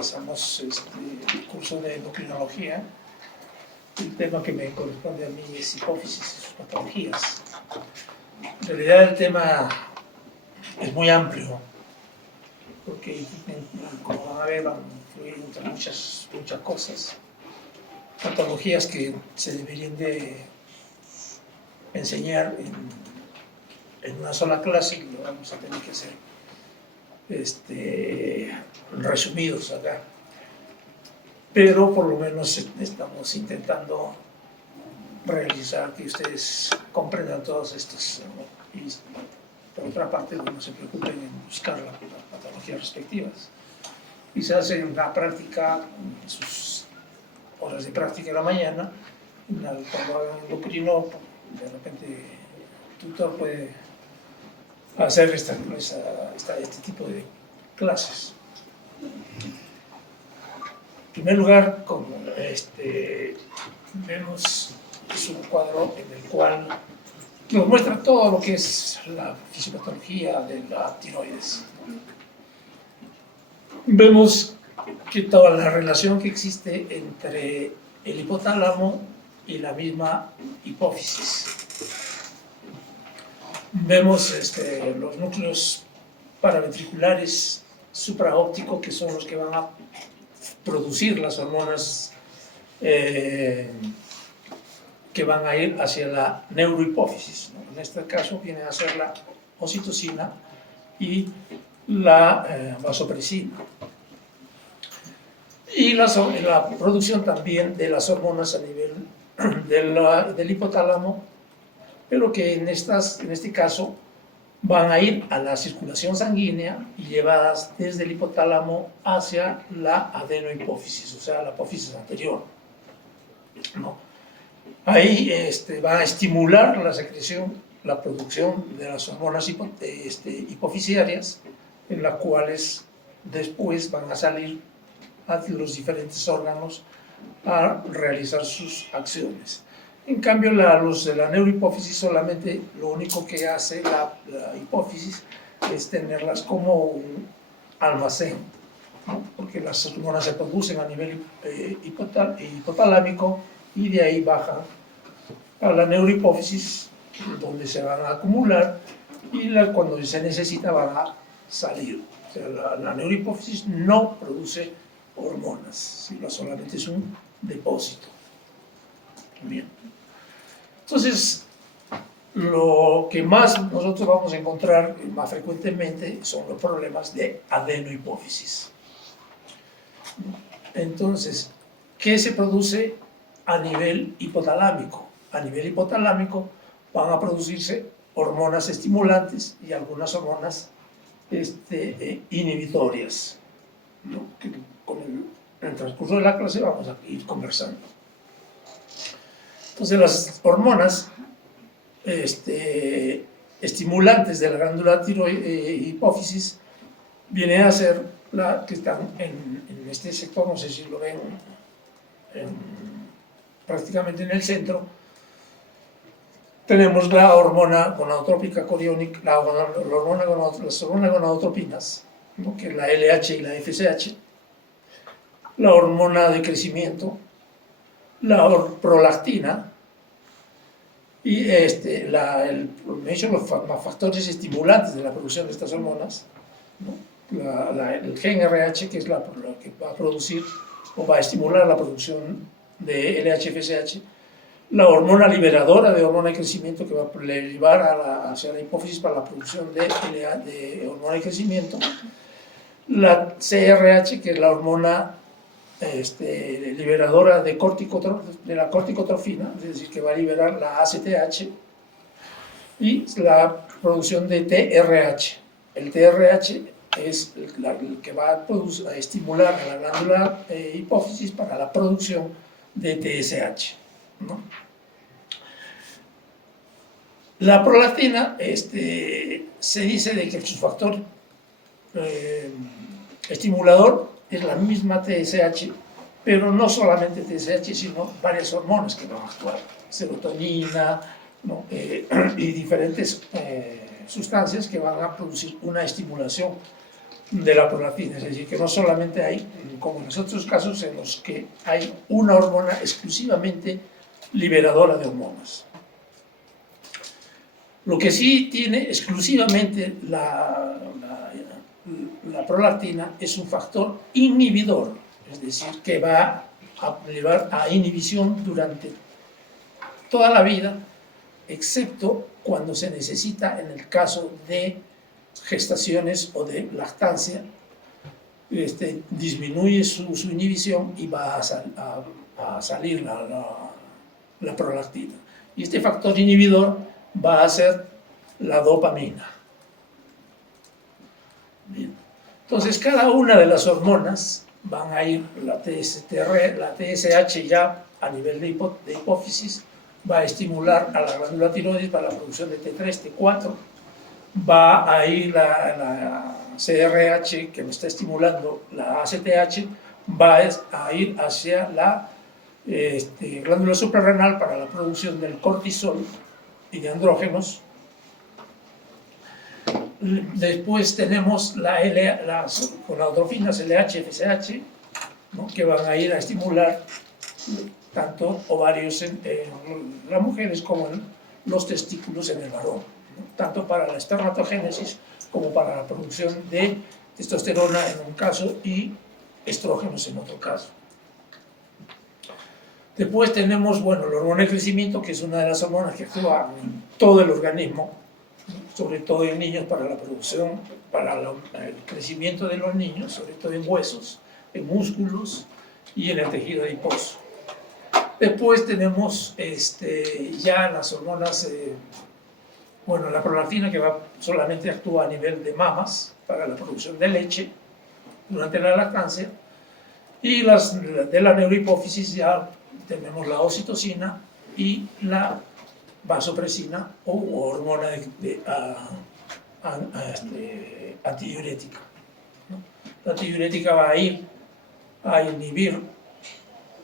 empezamos el curso de endocrinología. El tema que me corresponde a mí es hipófisis y sus patologías. En realidad el tema es muy amplio, porque como van a ver, van a influir entre muchas cosas. Patologías que se deberían de enseñar en una sola clase, y lo vamos a tener que hacer resumidos acá. Pero por lo menos estamos intentando realizar que ustedes comprendan todos estos, ¿no? Y por otra parte no se preocupen en buscar las patologías respectivas. Quizás en la práctica, en sus horas de práctica de la mañana, cuando hagan endocrino, de repente el tutor puede hacer este tipo de clases. En primer lugar, como vemos, es un cuadro en el cual nos muestra todo lo que es la fisiopatología de la tiroides. Vemos que toda la relación que existe entre el hipotálamo y la misma hipófisis. Vemos los núcleos paraventriculares supraópticos, que son los que van a producir las hormonas que van a ir hacia la neurohipófisis, ¿no? En este caso viene a ser la oxitocina y la vasopresina. Y la producción también de las hormonas a nivel del hipotálamo, pero que en este caso van a ir a la circulación sanguínea y llevadas desde el hipotálamo hacia la adenohipófisis, o sea, la apófisis anterior, ¿no? Ahí va a estimular la secreción, la producción de las hormonas hipofisiarias, en las cuales después van a salir a los diferentes órganos a realizar sus acciones. En cambio, los de la neurohipófisis solamente lo único que hace la hipófisis es tenerlas como un almacén, ¿no? Porque las hormonas se producen a nivel hipotalámico y de ahí bajan a la neurohipófisis, donde se van a acumular y cuando se necesita van a salir. O sea, la neurohipófisis no produce hormonas, sino solamente es un depósito. Bien. Entonces, lo que más nosotros vamos a encontrar más frecuentemente son los problemas de adenohipófisis. Entonces, ¿qué se produce a nivel hipotalámico? A nivel hipotalámico van a producirse hormonas estimulantes y algunas hormonas inhibitorias, ¿no? Que en el transcurso de la clase vamos a ir conversando. Entonces, las hormonas estimulantes de la glándula hipófisis vienen a ser la que están en este sector, no sé si lo ven prácticamente en el centro. Tenemos la hormona gonadotrópica coriónica, las hormonas gonadotropinas, ¿no? Que es la LH y la FSH, la hormona de crecimiento, la prolactina y los factores estimulantes de la producción de estas hormonas, ¿no? El gen RH, que es la que va a producir o va a estimular la producción de LH-FSH, la hormona liberadora de hormona de crecimiento, que va a llevar hacia la hipófisis para la producción de hormona de crecimiento, la CRH, que es la hormona liberadora de la corticotrofina, es decir, que va a liberar la ACTH, y la producción de TRH. El TRH es el que va a estimular a la glándula hipófisis para la producción de TSH, ¿no? La prolactina, se dice de que su factor estimulador es la misma TSH, pero no solamente TSH, sino varias hormonas que van a actuar, serotonina, ¿no? Y diferentes sustancias que van a producir una estimulación de la prolactina, es decir, que no solamente hay, como en los otros casos, en los que hay una hormona exclusivamente liberadora de hormonas. Lo que sí tiene exclusivamente la prolactina es un factor inhibidor, es decir, que va a llevar a inhibición durante toda la vida, excepto cuando se necesita en el caso de gestaciones o de lactancia, disminuye su inhibición y va a salir la prolactina. Y este factor inhibidor va a ser la dopamina. Bien. Entonces, cada una de las hormonas van a ir, la TSH ya a nivel de hipófisis, va a estimular a la glándula tiroides para la producción de T3, T4, va a ir la CRH, que me está estimulando la ACTH, va a ir hacia la glándula suprarrenal para la producción del cortisol y de andrógenos. Después tenemos las gonadotrophinas, LH, FSH, ¿no?, que van a ir a estimular tanto ovarios en las mujeres como en los testículos en el varón, ¿no?, tanto para la espermatogénesis como para la producción de testosterona en un caso y estrógenos en otro caso. Después tenemos, bueno, la hormona de crecimiento, que es una de las hormonas que actúa en todo el organismo, sobre todo en niños, para la producción, para el crecimiento de los niños, sobre todo en huesos, en músculos y en el tejido adiposo. Después tenemos ya las hormonas, bueno, la prolactina, que solamente actúa a nivel de mamas para la producción de leche durante la lactancia, y de la neurohipófisis ya tenemos la oxitocina y la vasopresina o hormona antidiurética, ¿no? La antidiurética va a ir a inhibir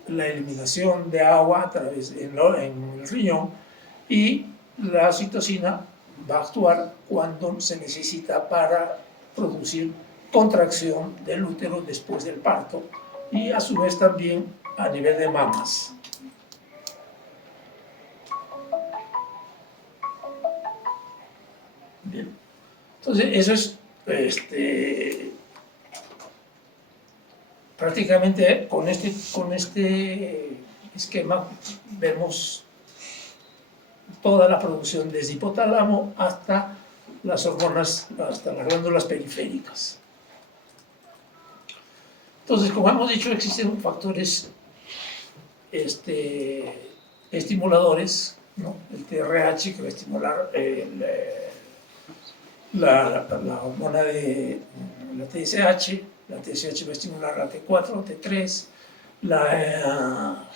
la eliminación de agua a través en el riñón, y la oxitocina va a actuar cuando se necesita para producir contracción del útero después del parto, y a su vez también a nivel de mamas. Bien. Entonces, eso es prácticamente con este esquema vemos toda la producción desde hipotálamo hasta las hormonas, hasta las glándulas periféricas. Entonces, como hemos dicho, existen factores estimuladores, ¿no? El TRH, que va a estimular la hormona de la TSH, la TSH va a estimular la T4, T3, la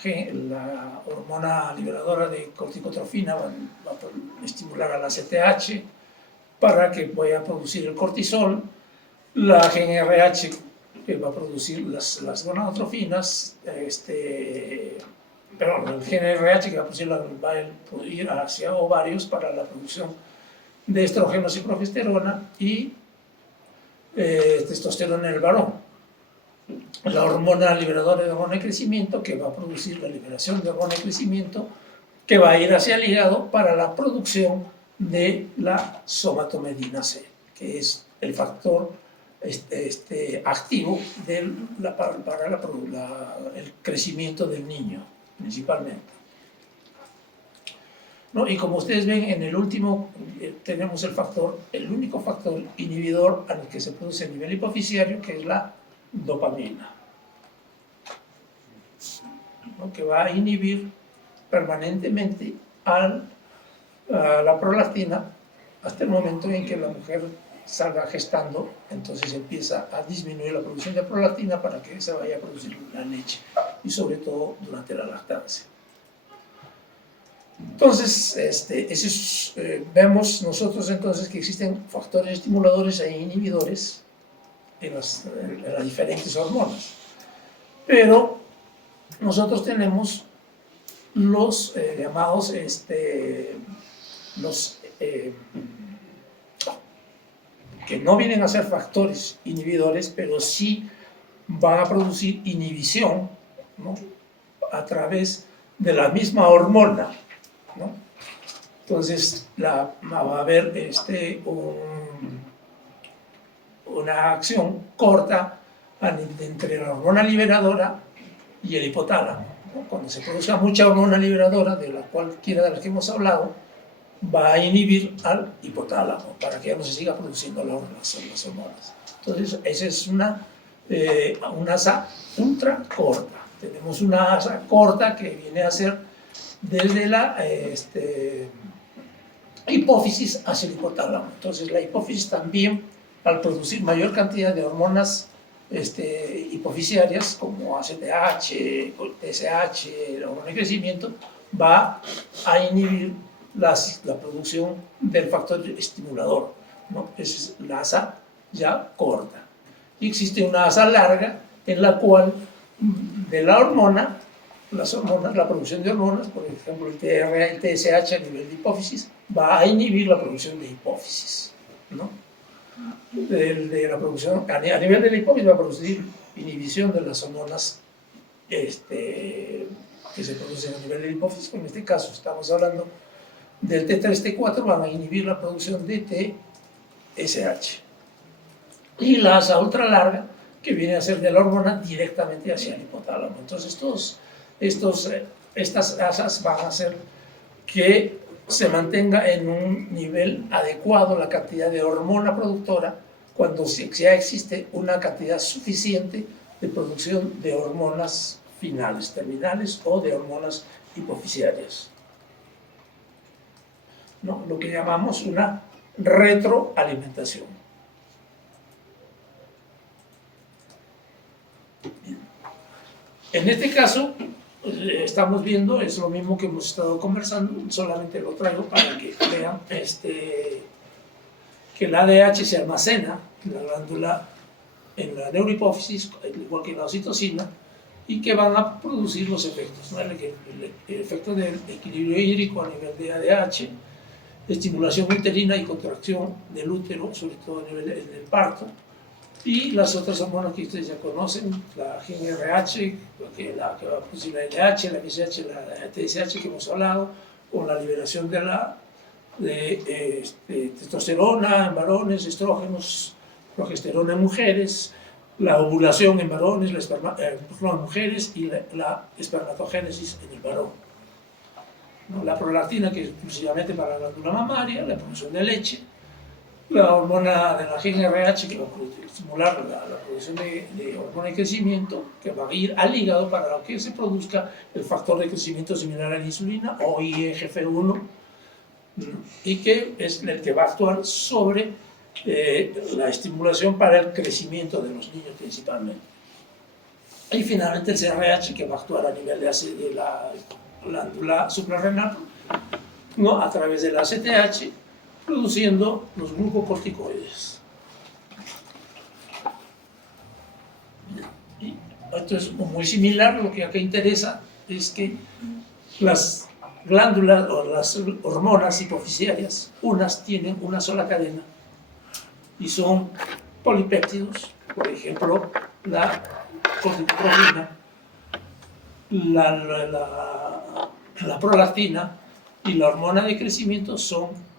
hormona liberadora de corticotrofina va a estimular a la CTH para que pueda producir el cortisol, la GnRH, que va a producir las gonadotrofinas, perdón, el GnRH, que va a ir hacia ovarios para la producción de estrógenos y progesterona y testosterona en el varón. La hormona liberadora de hormona de crecimiento, que va a producir la liberación de hormona de crecimiento, que va a ir hacia el hígado para la producción de la somatomedina C, que es el factor activo para el crecimiento del niño, principalmente, ¿no? Y como ustedes ven, en el último tenemos el único factor inhibidor al que se produce a nivel hipofisiario, que es la dopamina, ¿no?, que va a inhibir permanentemente a la prolactina hasta el momento en que la mujer salga gestando. Entonces empieza a disminuir la producción de prolactina para que se vaya a producir la leche, y sobre todo durante la lactancia. Entonces, vemos nosotros entonces que existen factores estimuladores e inhibidores en las diferentes hormonas, pero nosotros tenemos los llamados que no vienen a ser factores inhibidores, pero sí van a producir inhibición, ¿no?, a través de la misma hormona, ¿no? Entonces va a haber una acción corta entre la hormona liberadora y el hipotálamo, ¿no? Cuando se produzca mucha hormona liberadora, de la cualquiera de las que hemos hablado, va a inhibir al hipotálamo para que ya no se siga produciendo las hormonas. Entonces, esa es una asa ultra corta. Tenemos una asa corta que viene a ser desde la hipófisis hacia el hipotálamo. Entonces, la hipófisis también, al producir mayor cantidad de hormonas hipofisiarias, como ACTH, TSH, la hormona de crecimiento, va a inhibir la producción del factor estimulador, ¿no? Esa es la asa ya corta. Y existe una asa larga en la cual de la hormona, la producción de hormonas, por ejemplo el TSH a nivel de hipófisis, va a inhibir la producción de hipófisis, ¿no? De la producción, a nivel de la hipófisis va a producir inhibición de las hormonas que se producen a nivel de la hipófisis. En este caso estamos hablando del T3, T4, van a inhibir la producción de TSH. Y la asa ultra larga, que viene a ser de la hormona directamente hacia el hipotálamo. Entonces, estas asas van a hacer que se mantenga en un nivel adecuado la cantidad de hormona productora cuando ya existe una cantidad suficiente de producción de hormonas finales, terminales o de hormonas hipofisiarias, ¿no? Lo que llamamos una retroalimentación. En este caso, estamos viendo, es lo mismo que hemos estado conversando, solamente lo traigo para que vean que el ADH se almacena en la glándula, en la neurohipófisis, igual que la oxitocina, y que van a producir los efectos, ¿no? El efecto del equilibrio hídrico a nivel de ADH, estimulación uterina y contracción del útero, sobre todo a nivel del parto, y las otras hormonas que ustedes ya conocen, la GnRH, la que va a producir la LH, la FSH, la TSH que hemos hablado, con la liberación de testosterona en varones, estrógenos, progesterona en mujeres, la ovulación en varones, en mujeres y la espermatogénesis en el varón, ¿no? La prolactina, que es exclusivamente para la glándula mamaria, la producción de leche, la hormona de la GnRH, que va a estimular la producción de hormona de crecimiento, que va a ir al hígado para que se produzca el factor de crecimiento similar a la insulina, o IGF-1, y que es el que va a actuar sobre la estimulación para el crecimiento de los niños principalmente. Y finalmente el CRH, que va a actuar a nivel de la glándula suprarrenal, ¿no?, a través del ACTH, produciendo los glucocorticoides. Y esto es muy similar. Lo que acá interesa es que las glándulas o las hormonas hipofisiarias, unas tienen una sola cadena y son polipéptidos, por ejemplo, la corticotrombina, la prolactina y la hormona de crecimiento son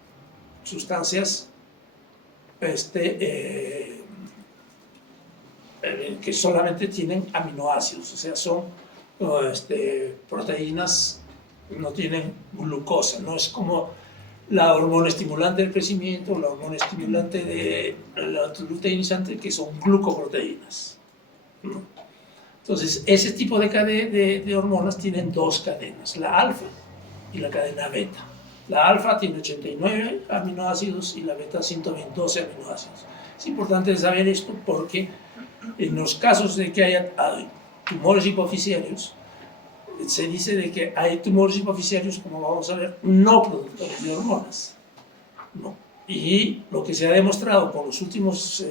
sustancias que solamente tienen aminoácidos, o sea, son proteínas, no tienen glucosa, no es como la hormona estimulante del crecimiento, la hormona estimulante de la luteinizante, que son glucoproteínas, ¿no? Entonces, ese tipo de hormonas tienen dos cadenas, la alfa y la cadena beta. La alfa tiene 89 aminoácidos y la beta 112 aminoácidos. Es importante saber esto porque en los casos de que haya tumores hipofisiarios, se dice de que hay tumores hipofisiarios, como vamos a ver, no productores de hormonas, ¿no? Y lo que se ha demostrado con los últimos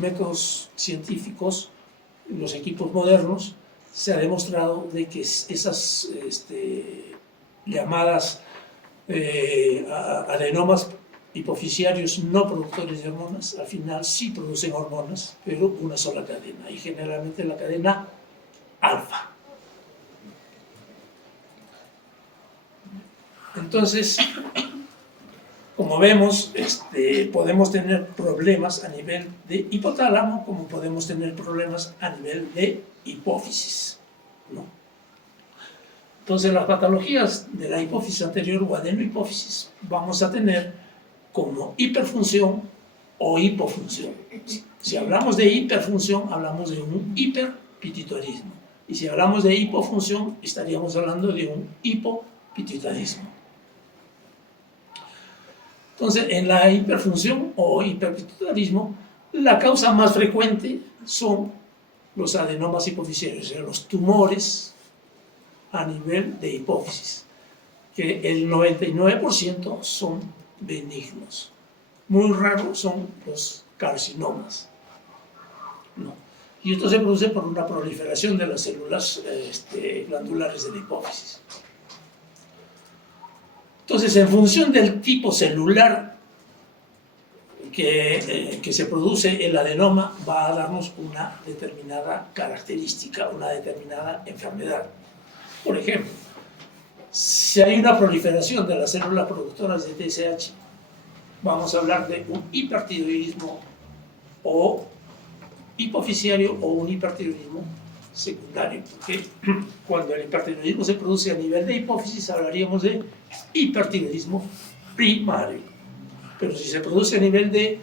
métodos científicos, los equipos modernos, se ha demostrado de que esas llamadas adenomas hipofisiarios no productores de hormonas, al final sí producen hormonas, pero una sola cadena, y generalmente la cadena alfa. Entonces, como vemos, podemos tener problemas a nivel de hipotálamo, como podemos tener problemas a nivel de hipófisis, ¿no? Entonces, las patologías de la hipófisis anterior o adenohipófisis vamos a tener como hiperfunción o hipofunción. Si hablamos de hiperfunción, hablamos de un hiperpituitarismo. Y si hablamos de hipofunción, estaríamos hablando de un hipopituitarismo. Entonces, en la hiperfunción o hiperpituitarismo, la causa más frecuente son los adenomas hipofisiarios, o sea, los tumores a nivel de hipófisis, que el 99% son benignos. Muy raros son los carcinomas, ¿no? Y esto se produce por una proliferación de las células glandulares de la hipófisis. Entonces, en función del tipo celular que se produce el adenoma, va a darnos una determinada característica, una determinada enfermedad. Por ejemplo, si hay una proliferación de las células productoras de TSH, vamos a hablar de un hipertiroidismo o hipofisiario o un hipertiroidismo secundario, porque cuando el hipertiroidismo se produce a nivel de hipófisis hablaríamos de hipertiroidismo primario, pero si se produce a nivel de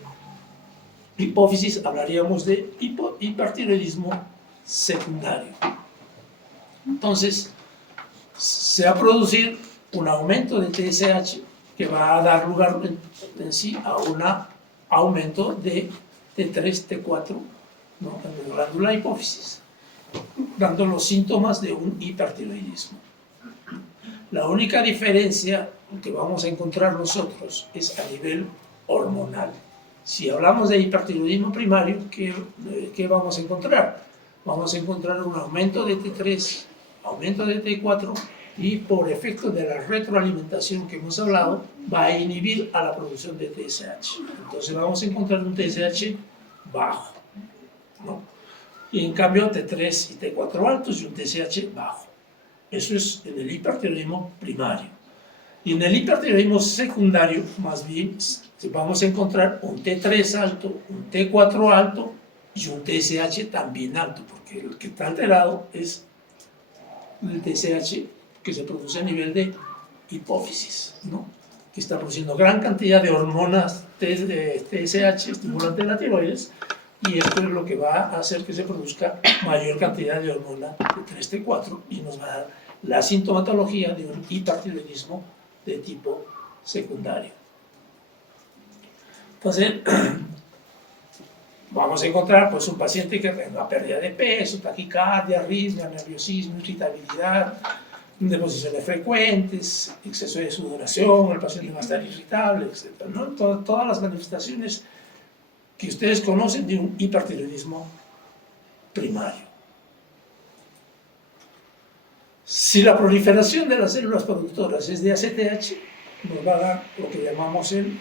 hipófisis hablaríamos de hipertiroidismo secundario. Entonces, se va a producir un aumento de TSH que va a dar lugar en sí a un aumento de T3, T4, ¿no?, en la glándula hipófisis, dando los síntomas de un hipertiroidismo. La única diferencia que vamos a encontrar nosotros es a nivel hormonal. Si hablamos de hipertiroidismo primario, ¿qué vamos a encontrar? Vamos a encontrar un aumento de T3, aumento de T4, y por efecto de la retroalimentación que hemos hablado, va a inhibir a la producción de TSH. Entonces vamos a encontrar un TSH bajo, ¿no? Y en cambio T3 y T4 altos y un TSH bajo. Eso es en el hipertiroidismo primario. Y en el hipertiroidismo secundario, más bien, vamos a encontrar un T3 alto, un T4 alto y un TSH también alto, porque el que está alterado es el TSH que se produce a nivel de hipófisis, ¿no?, que está produciendo gran cantidad de hormonas TSH, estimulantes de la tiroides, y esto es lo que va a hacer que se produzca mayor cantidad de hormona T3, T4, y nos va a dar la sintomatología de un hipertiroidismo de tipo secundario. Entonces, vamos a encontrar pues un paciente que tenga pérdida de peso, taquicardia, arritmia, nerviosismo, irritabilidad, deposiciones frecuentes, exceso de sudoración, el paciente va a estar irritable, etc., ¿no? Todas las manifestaciones que ustedes conocen de un hipertiroidismo primario. Si la proliferación de las células productoras es de ACTH, nos va a dar lo que llamamos el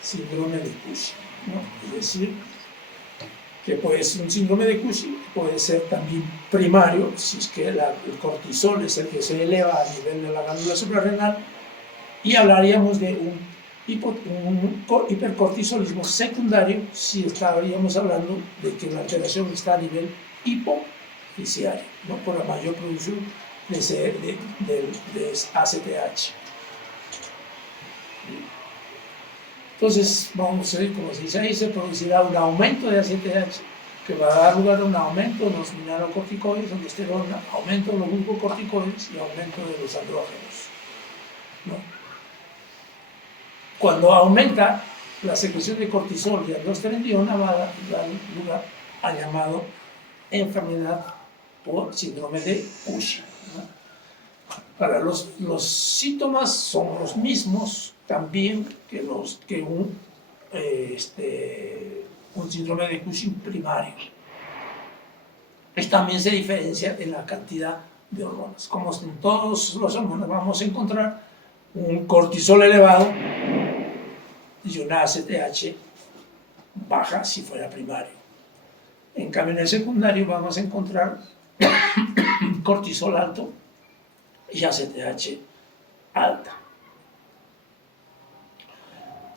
síndrome de Cushing, ¿no? Es decir, que puede ser un síndrome de Cushing, puede ser también primario, si es que el cortisol es el que se eleva a nivel de la glándula suprarrenal, y hablaríamos de un hipercortisolismo secundario si estaríamos hablando de que la alteración está a nivel hipofisiario, ¿no?, por la mayor producción de ACTH. Entonces, vamos a ver, como se dice ahí, se producirá un aumento de ACTH que va a dar lugar a un aumento de los mineralocorticoides, aldosterona, aumento de los glucocorticoides y aumento de los andrógenos, ¿no? Cuando aumenta la secreción de cortisol y aldosterona, va a dar lugar a llamado enfermedad o síndrome de Cushing, ¿no? Para los síntomas son los mismos también que un síndrome de Cushing primario. También se diferencia en la cantidad de hormonas. Como en todos los hormonas vamos a encontrar un cortisol elevado y una ACTH baja si fuera primario. En cambio, en el secundario vamos a encontrar cortisol alto y ACTH alta.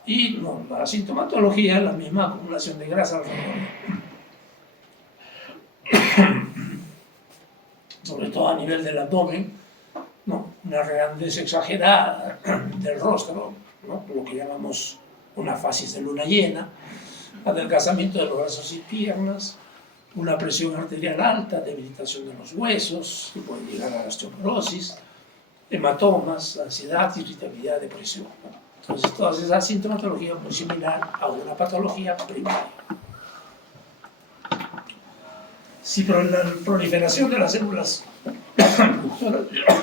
Y no, la sintomatología es la misma, acumulación de grasa alrededor, sobre todo a nivel del abdomen, ¿no? Una redondez exagerada del rostro, ¿no? Lo que llamamos una fasis de luna llena, adelgazamiento de los brazos y piernas, una presión arterial alta, debilitación de los huesos, que puede llegar a la osteoporosis, hematomas, ansiedad, irritabilidad, depresión, ¿no? Entonces, todas esas sintomatologías muy similar a una patología primaria. Si por la proliferación de las células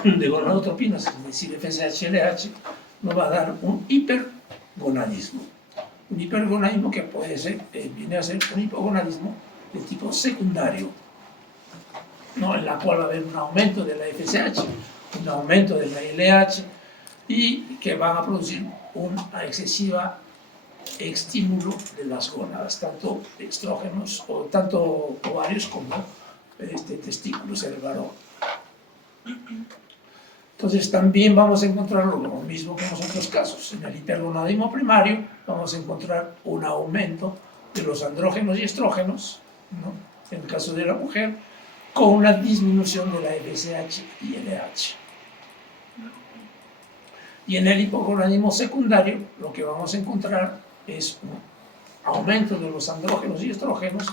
de gonadotropinas, es decir, FSH-LH, nos va a dar un hipergonadismo. Un hipergonadismo que puede ser, viene a ser un hipogonadismo de tipo secundario, ¿no? En la cual va a haber un aumento de la FSH, un aumento de la LH, y que van a producir una excesiva estímulo de las gónadas, tanto estrógenos o tanto ovarios como testículos en el varón. Entonces también vamos a encontrar lo mismo que en los otros casos. En el hipergonadismo primario vamos a encontrar un aumento de los andrógenos y estrógenos, ¿no? En el caso de la mujer, con una disminución de la FSH y LH. Y en el hipogonadismo secundario lo que vamos a encontrar es un aumento de los andrógenos y estrógenos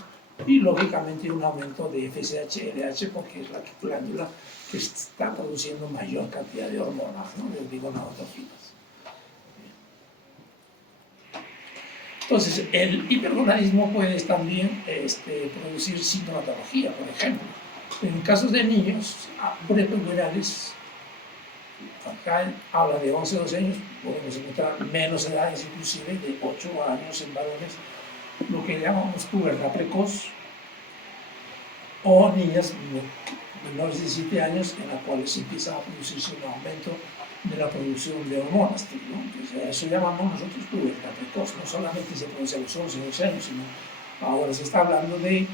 y lógicamente un aumento de FSH-LH porque es la glándula que está produciendo mayor cantidad de hormonas, ¿no? De gonadotropinas. Entonces, el hipergonadismo puede también producir sintomatología, por ejemplo. En casos de niños prepuberales, acá habla de 11 o 12 años, podemos encontrar menos edades, inclusive de 8 años en varones, lo que llamamos pubertad precoz, o niñas menores de 7 años en las cuales empieza a producirse un aumento de la producción de hormonas, ¿no? Entonces, a eso llamamos nosotros pubertad precoz. No solamente se produce a los 11 o 12 años, sino ahora se está hablando de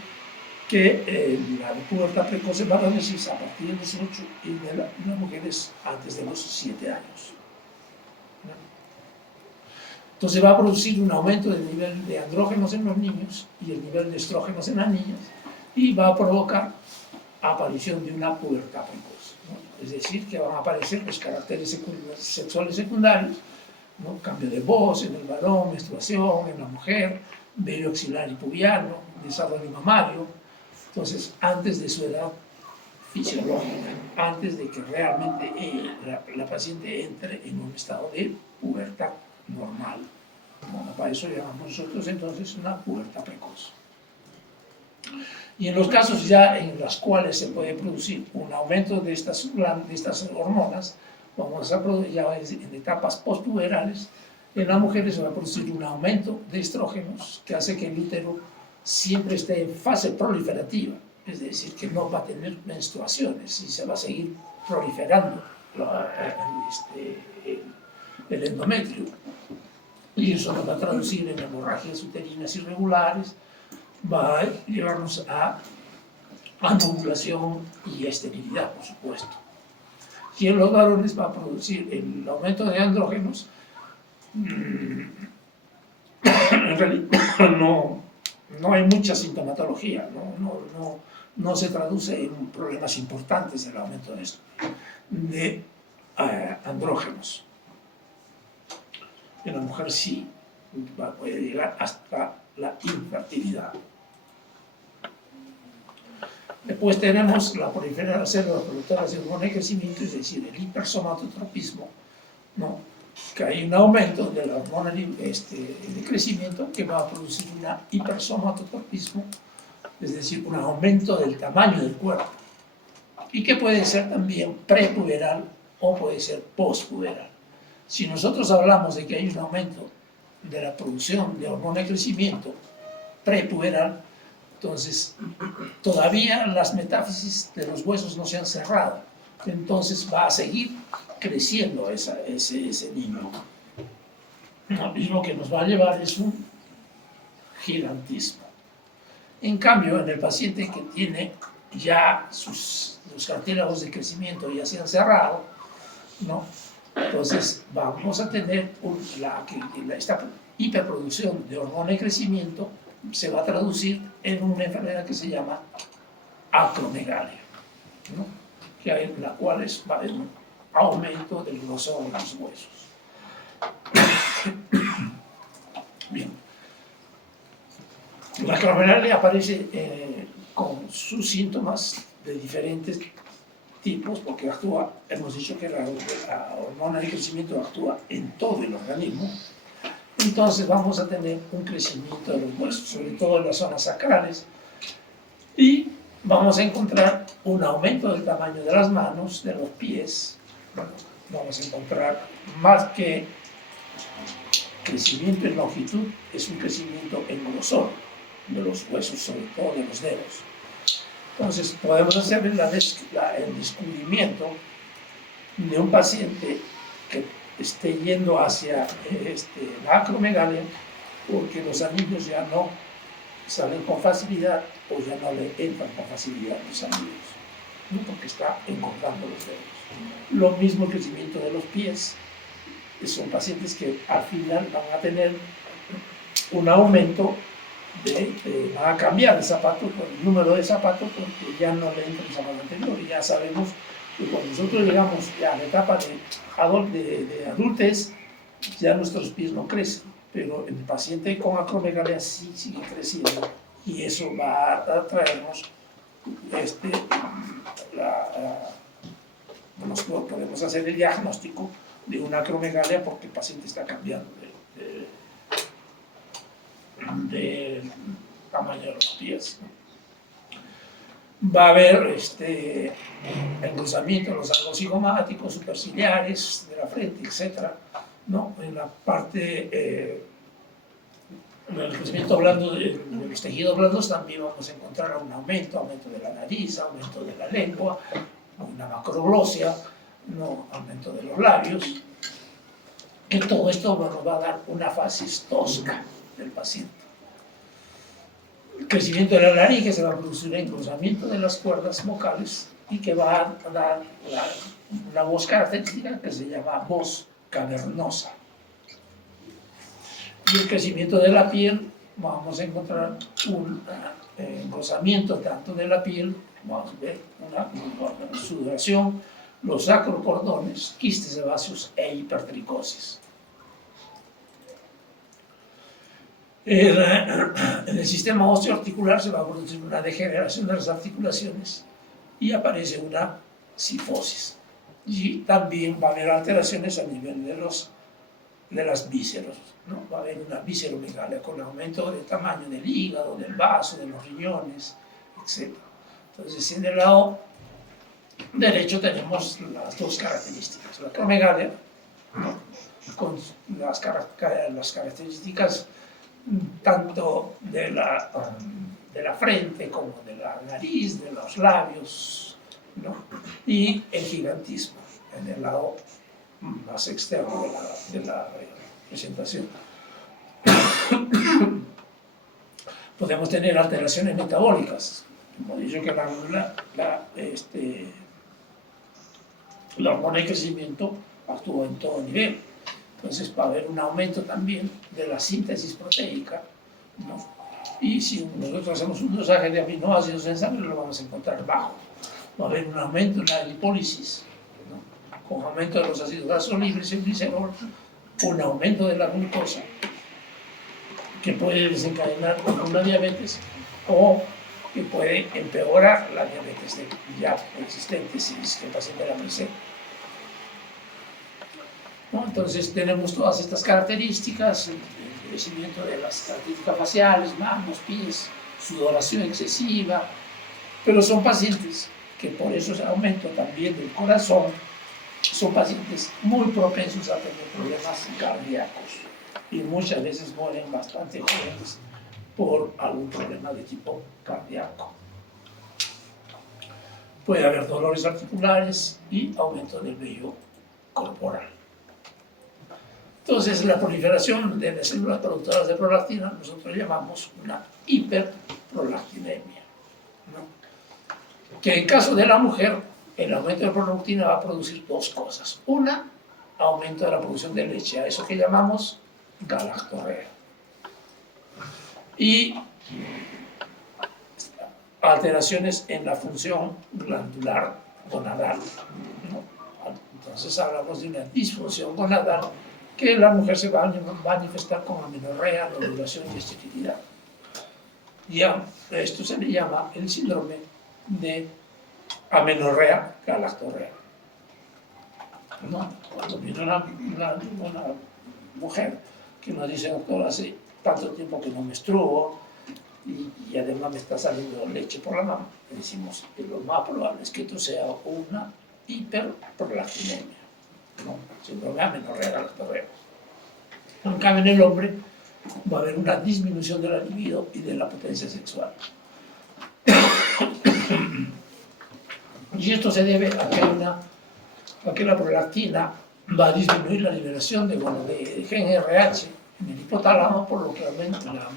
que la pubertad precoz en varones es a partir de los 8 y de las mujeres antes de los 7 años. ¿No? Entonces va a producir un aumento del nivel de andrógenos en los niños y el nivel de estrógenos en las niñas y va a provocar aparición de una pubertad precoz, ¿no? Es decir, que van a aparecer los caracteres sexuales secundarios, ¿no? Cambio de voz en el varón, menstruación en la mujer, vello axilar y pubiano, desarrollo mamario. Entonces, antes de su edad fisiológica, antes de que realmente la paciente entre en un estado de pubertad normal. Bueno, para eso llamamos nosotros entonces una pubertad precoz. Y en los casos ya en los cuales se puede producir un aumento de estas hormonas, vamos a producir ya en etapas postpuberales, en las mujeres se va a producir un aumento de estrógenos que hace que el útero siempre esté en fase proliferativa, es decir, que no va a tener menstruaciones y se va a seguir proliferando el endometrio. Y eso nos va a traducir en hemorragias uterinas irregulares, va a llevarnos a anovulación y esterilidad, por supuesto. Y en los varones va a producir el aumento de andrógenos. En realidad no hay mucha sintomatología, no se traduce en problemas importantes el aumento de andrógenos. En la mujer sí puede llegar hasta la infertilidad. Después tenemos la proliferación de las células productoras de hormona de crecimiento, es decir, el hipersomatotropismo, ¿no? Que hay un aumento de la hormona de crecimiento que va a producir un hipersomatotropismo, es decir, un aumento del tamaño del cuerpo, y que puede ser también prepuberal o puede ser postpuberal. Si nosotros hablamos de que hay un aumento de la producción de hormona de crecimiento prepuberal, entonces todavía las metáfisis de los huesos no se han cerrado, entonces va a seguir creciendo ese niño. ¿no? Y lo que nos va a llevar es un gigantismo. En cambio, en el paciente que tiene ya los cartílagos de crecimiento ya se han cerrado, ¿no? Entonces vamos a tener esta hiperproducción de hormona de crecimiento se va a traducir en una enfermedad que se llama acromegalia, ¿no? En la cual va a haber un aumento del grosor de los huesos. Bien. La acromegalia aparece con sus síntomas de diferentes tipos, porque hemos dicho que la hormona de crecimiento actúa en todo el organismo. Entonces vamos a tener un crecimiento de los huesos, sobre todo en las zonas sacrales, y vamos a encontrar un aumento del tamaño de las manos, de los pies. Bueno, vamos a encontrar más que crecimiento en longitud, es un crecimiento en grosor de los huesos, sobre todo de los dedos. Entonces podemos hacer el descubrimiento de un paciente que esté yendo hacia la acromegalia porque los anillos ya no salen con facilidad o ya no le entran con facilidad los anillos, ¿no? Porque está engordando los dedos. Lo mismo el crecimiento de los pies. Son pacientes que al final van a tener un aumento van a cambiar de zapato por el número de zapatos porque ya no le entra el zapato anterior, y ya sabemos que cuando nosotros llegamos a la etapa de adultez ya nuestros pies no crecen, pero el paciente con acromegalia sí sigue creciendo, y eso va a traernos podemos hacer el diagnóstico de una acromegalia porque el paciente está cambiando del tamaño de los pies. Va a haber engrosamiento de los arcos cigomáticos, superciliares, de la frente, etc., ¿no? En la parte del crecimiento blando de los tejidos blandos también vamos a encontrar un aumento de la nariz, aumento de la lengua, una macroglosia, ¿no? Aumento de los labios. Y todo esto nos va a dar una facies tosca del paciente. El crecimiento de la laringe se va a producir un engrosamiento de las cuerdas vocales y que va a dar una voz característica que se llama voz cavernosa. Y el crecimiento de la piel, vamos a encontrar un engrosamiento tanto de la piel, vamos a ver una sudoración, los acrocordones, quistes sebáceos e hipertricosis. En el sistema osteoarticular se va a producir una degeneración de las articulaciones y aparece una cifosis. Y también va a haber alteraciones a nivel de las vísceras, ¿no? Va a haber una visceromegalia con aumento de tamaño del hígado, del vaso, de los riñones, etc. Entonces, en el lado derecho tenemos las dos características. La acromegalia, ¿no? Con las características tanto de la frente como de la nariz, de los labios, ¿no? Y el gigantismo en el lado más externo de la presentación. Podemos tener alteraciones metabólicas. Hemos dicho que la hormona de crecimiento actúa en todo nivel. Entonces va a haber un aumento también de la síntesis proteica, ¿no? Y si nosotros hacemos un dosaje de aminoácidos en sangre, lo vamos a encontrar bajo. Va a haber un aumento en la lipólisis, ¿no? Con aumento de los ácidos grasos libres y el glicerol, un aumento de la glucosa, que puede desencadenar una diabetes o que puede empeorar la diabetes ya existente si es que el paciente la presenta. ¿No? Entonces tenemos todas estas características, el crecimiento de las características faciales, manos, pies, sudoración excesiva, pero son pacientes que por eso ese aumento también del corazón, son pacientes muy propensos a tener problemas cardíacos y muchas veces mueren bastante jóvenes por algún problema de tipo cardíaco. Puede haber dolores articulares y aumento del vello corporal. Entonces, Entonces, la proliferación de las células productoras de prolactina nosotros llamamos una hiperprolactinemia, ¿no? Que en caso de la mujer, el aumento de prolactina va a producir dos cosas. Una, aumento de la producción de leche, a eso que llamamos galactorrea. Y alteraciones en la función glandular gonadal, ¿no? Entonces hablamos de una disfunción gonadal que la mujer se va a manifestar con amenorrea, ovulación y esterilidad. Y a esto se le llama el síndrome de amenorrea galactorrea, ¿no? Cuando viene una mujer que nos dice, doctor, hace tanto tiempo que no menstruo y además me está saliendo leche por la mama, le decimos que lo más probable es que esto sea una hiperprolactinemia, ¿no? Síndrome de amenorrea galactorrea. En cambio, en el hombre va a haber una disminución de la libido y de la potencia sexual. Y esto se debe a que la prolactina va a disminuir la liberación de gen RH en el hipotálamo, por lo que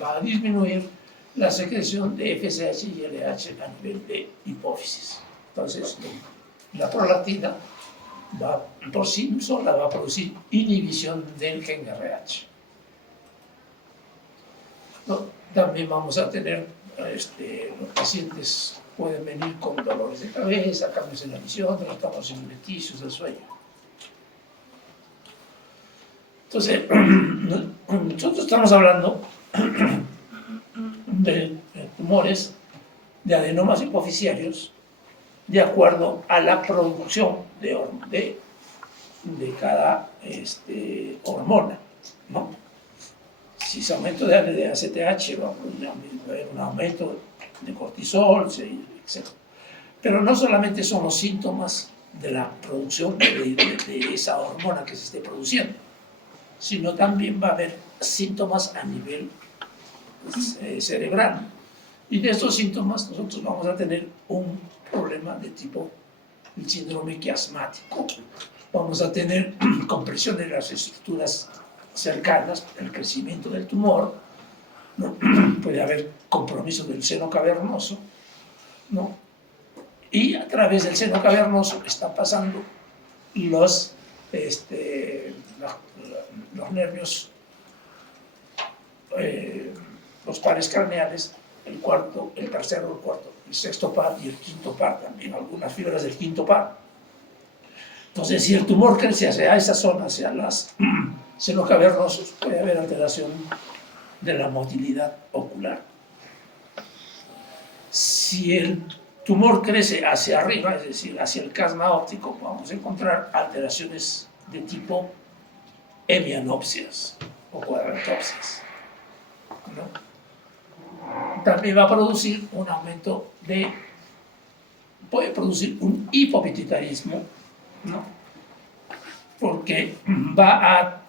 va a disminuir la secreción de FSH y LH a nivel de hipófisis. Entonces, la prolactina por sí sola va a producir inhibición del gen RH. ¿No? También vamos a tener, los pacientes pueden venir con dolores de cabeza, cambios en la visión, trastornos alimenticios del sueño. Entonces, nosotros estamos hablando de tumores de adenomas hipoficiarios de acuerdo a la producción de cada hormona, ¿no? Si se aumenta de ACTH, va a haber un aumento de cortisol, etc. Pero no solamente son los síntomas de la producción de esa hormona que se esté produciendo, sino también va a haber síntomas a nivel cerebral. Y de estos síntomas nosotros vamos a tener un problema de tipo el síndrome quiasmático. Vamos a tener compresión de las estructuras cercanas, el crecimiento del tumor, ¿no? Puede haber compromiso del seno cavernoso, ¿no? Y a través del seno cavernoso están pasando los nervios, los pares craneales, el cuarto, el tercero, el cuarto, el sexto par y el quinto par, también algunas fibras del quinto par. Entonces, si el tumor crece hacia esa zona, hacia los senos cavernosos, puede haber alteración de la motilidad ocular. Si el tumor crece hacia arriba, es decir, hacia el casma óptico, vamos a encontrar alteraciones de tipo hemianopsias o cuadranopsias, ¿no? También va a producir un aumento puede producir un hipopituitarismo, ¿no? Porque va a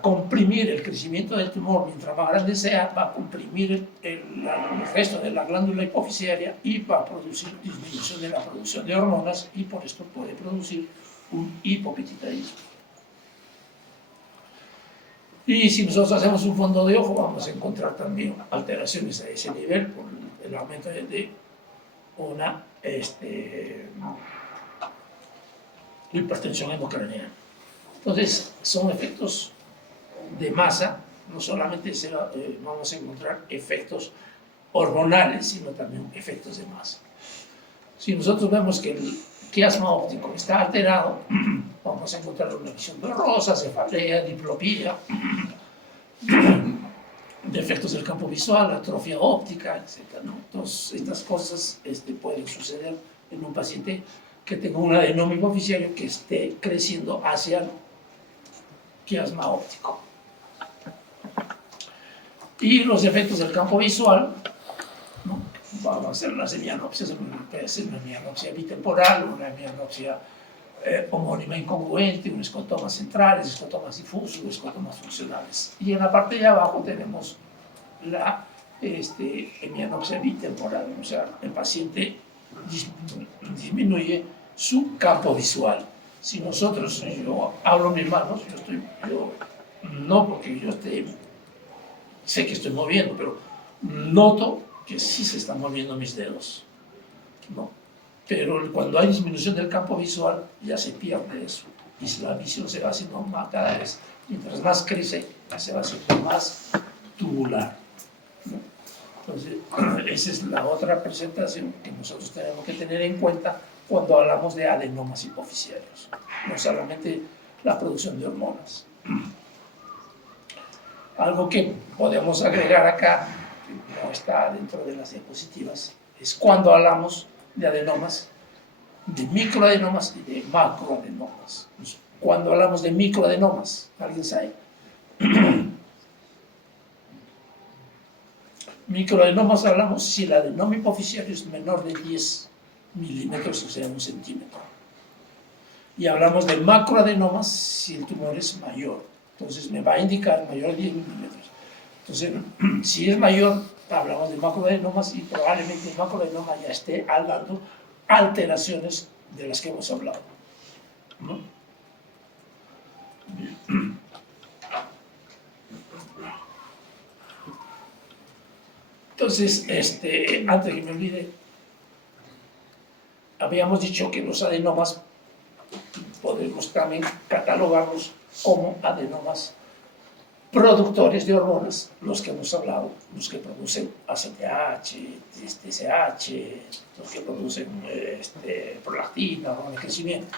comprimir el crecimiento del tumor, mientras más grande sea, va a comprimir el resto de la glándula hipofisiaria y va a producir disminución de la producción de hormonas y por esto puede producir un hipopituitarismo. Y si nosotros hacemos un fondo de ojo, vamos a encontrar también alteraciones a ese nivel por el aumento de una hipertensión endocraniana. Entonces, son efectos de masa, no solamente vamos a encontrar efectos hormonales, sino también efectos de masa. Si nosotros vemos que el quiasma óptico está alterado, vamos a encontrar una visión borrosa, cefalea, diplopía, defectos del campo visual, atrofia óptica, etc., ¿no? Entonces, estas cosas pueden suceder en un paciente que tenga un adenoma hipoficiario que esté creciendo hacia el quiasma óptico. Y los efectos del campo visual, ¿no? Va a ser las hemianopsias, puede ser una hemianopsia bitemporal, una hemianopsia homónima incongruente, un escotoma central, escotomas difusos, escotomas funcionales. Y en la parte de abajo tenemos la hemianopsia bitemporal, o sea, el paciente disminuye su campo visual. Si nosotros, yo hablo mis manos, yo no porque yo sé que estoy moviendo, pero noto que sí se están moviendo mis dedos, ¿no? Pero cuando hay disminución del campo visual, ya se pierde eso. Y si la visión se va haciendo más, cada vez, mientras más crece, se va haciendo más tubular, ¿no? Entonces, esa es la otra presentación que nosotros tenemos que tener en cuenta cuando hablamos de adenomas hipofisiarios, no solamente la producción de hormonas. Algo que podemos agregar acá, que no está dentro de las diapositivas, es cuando hablamos de adenomas, de microadenomas y de macroadenomas. Pues, cuando hablamos de microadenomas, ¿alguien sabe? Microadenomas hablamos si el adenoma hipofisiario es menor de 10 milímetros, o sea, 1 centímetro. Y hablamos de macroadenomas si el tumor es mayor. Entonces me va a indicar mayor de 10 milímetros. Entonces, si es mayor, hablamos de macroadenomas y probablemente el macroadenoma ya esté dando alteraciones de las que hemos hablado, ¿no? Entonces, antes de que me olvide, habíamos dicho que los adenomas podemos también catalogarlos como adenomas productores de hormonas, los que hemos hablado, los que producen ACTH, TSH, los que producen prolactina, hormona de crecimiento.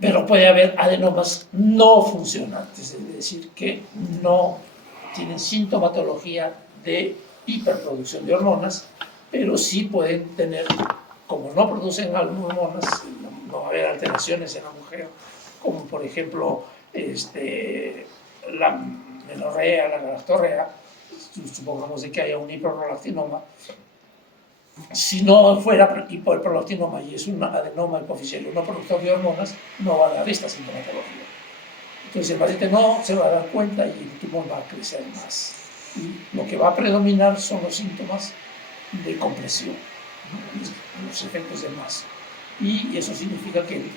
Pero puede haber adenomas no funcionantes, es decir, que no tienen sintomatología de hiperproducción de hormonas, pero sí pueden tener, como no producen hormonas, no va a haber alteraciones en la mujer, como por ejemplo la menorrea, la galactorrea, supongamos de que haya un hiperprolactinoma. Si no fuera hiperprolactinoma y es un adenoma hipofisiario no productor de hormonas, no va a dar esta sintomatología. Entonces el paciente no se va a dar cuenta y el tumor va a crecer más. Y lo que va a predominar son los síntomas de compresión, ¿no? Los efectos de masa. Y eso significa que el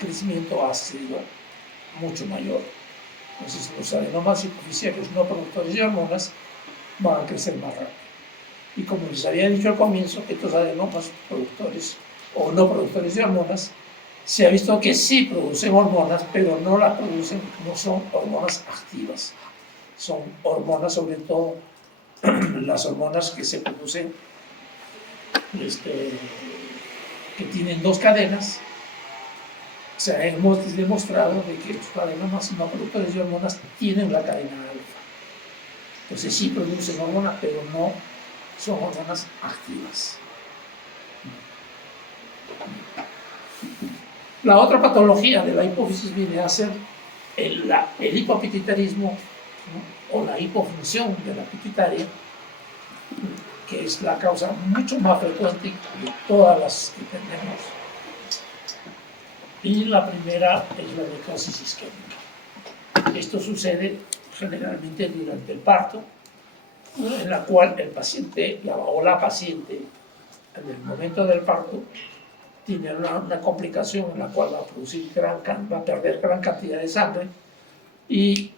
crecimiento ha sido mucho mayor. Entonces los adenomas hipofisiarios no productores de hormonas van a crecer más rápido. Y como les había dicho al comienzo, estos adenomas productores o no productores de hormonas, se ha visto que sí producen hormonas, pero no las producen, no son hormonas activas. Son hormonas, sobre todo las hormonas que se producen, que tienen dos cadenas. O sea, hemos demostrado de que los adenomas no productores de hormonas tienen la cadena alfa. Entonces sí producen hormonas, pero no son hormonas activas. La otra patología de la hipófisis viene a ser el hipopituitarismo, ¿no? O la hipofunción de la pituitaria, que es la causa mucho más frecuente de todas las que tenemos. Y la primera es la necrosis isquémica. Esto sucede generalmente durante el parto, ¿no? En la cual el paciente o la paciente en el momento del parto tiene una complicación en la cual va a perder gran cantidad de sangre y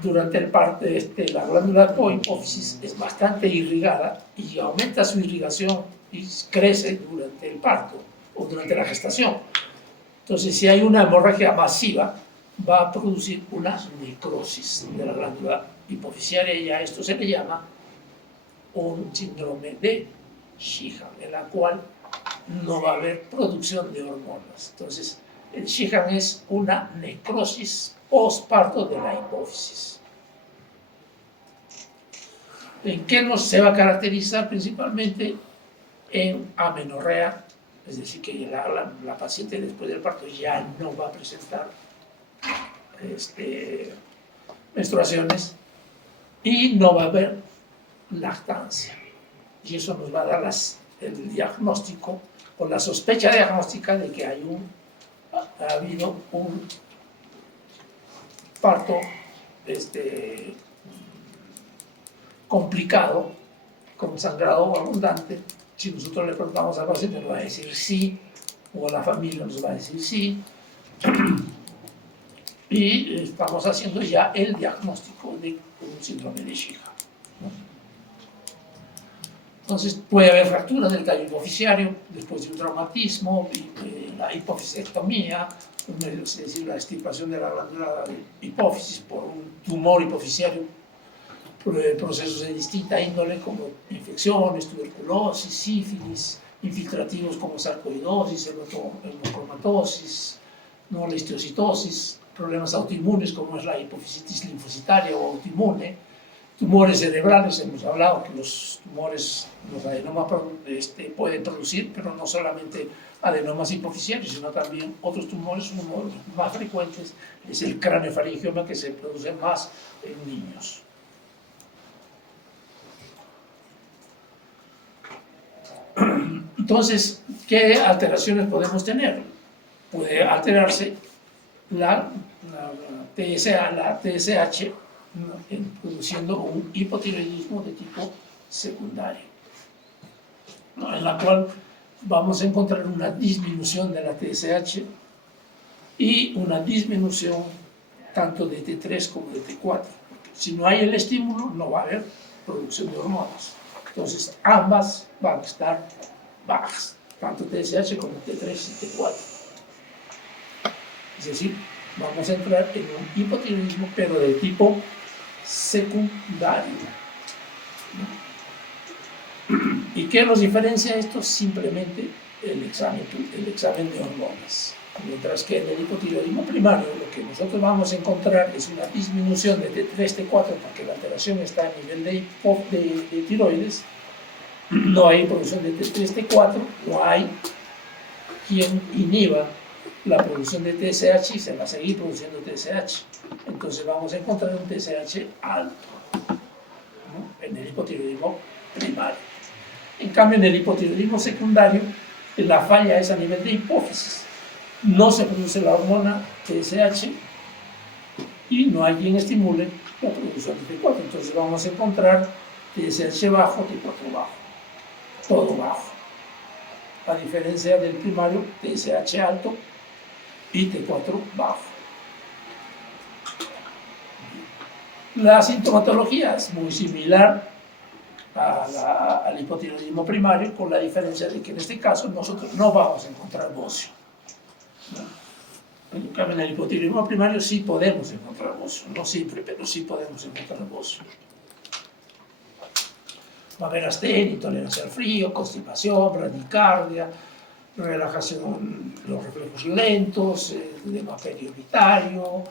durante el parto la glándula hipófisis es bastante irrigada y aumenta su irrigación y crece durante el parto o durante la gestación. Entonces, si hay una hemorragia masiva, va a producir una necrosis de la glándula hipofisiaria y a esto se le llama un síndrome de Sheehan, en la cual no va a haber producción de hormonas. Entonces, el Sheehan es una necrosis postparto de la hipófisis. ¿En qué se va a caracterizar? Principalmente en amenorrea, es decir, que la paciente después del parto ya no va a presentar menstruaciones y no va a haber lactancia. Y eso nos va a dar el diagnóstico o la sospecha diagnóstica de que ha habido un parto complicado, con sangrado abundante. Si nosotros le preguntamos al paciente, nos va a decir sí, o la familia nos va a decir sí, y estamos haciendo ya el diagnóstico de un síndrome de Shiga, ¿no? Entonces puede haber fractura del tallo hipofisiario después de un traumatismo, la hipofisectomía, es decir, la extirpación de la glándula de hipófisis por un tumor hipofisiario, procesos de distinta índole como infecciones, tuberculosis, sífilis, infiltrativos como sarcoidosis, hemocromatosis, ¿no? La histiocytosis, problemas autoinmunes como es la hipofisitis linfocitaria o autoinmune, tumores cerebrales, hemos hablado que los tumores, los adenomas pueden producir, pero no solamente adenomas hipofisiarios, sino también otros tumores. Uno de los más frecuentes es el craneofaringioma, que se produce más en niños. Entonces, ¿qué alteraciones podemos tener? Puede alterarse la TSH, produciendo un hipotiroidismo de tipo secundario, ¿no? En la cual vamos a encontrar una disminución de la TSH y una disminución tanto de T3 como de T4. Porque si no hay el estímulo, no va a haber producción de hormonas. Entonces, ambas van a estar bajas, tanto TSH como T3 y T4. Es decir, vamos a entrar en un hipotiroidismo, pero de tipo secundario, ¿no? ¿Y qué nos diferencia esto? Simplemente el examen de hormonas. Mientras que en el hipotiroidismo primario lo que nosotros vamos a encontrar es una disminución de T3, T4, porque la alteración está a nivel de tiroides. No hay producción de T3, T4, no hay quien inhiba la producción de TSH y se va a seguir produciendo TSH. Entonces vamos a encontrar un TSH alto, ¿no? En el hipotiroidismo primario. En cambio, en el hipotiroidismo secundario, la falla es a nivel de hipófisis. No se produce la hormona TSH y no hay quien estimule la producción de T4. Entonces vamos a encontrar TSH bajo, T4 bajo, todo bajo. A diferencia del primario, TSH alto y T4 bajo. La sintomatología es muy similar al hipotiroidismo primario, con la diferencia de que en este caso nosotros no vamos a encontrar bocio, ¿no? En cambio, en el hipotiroidismo primario sí podemos encontrar bocio, no siempre, pero sí podemos encontrar bocio. Va a haber astenia, intolerancia al frío, constipación, bradicardia, relajación, los reflejos lentos, el edema periovitario,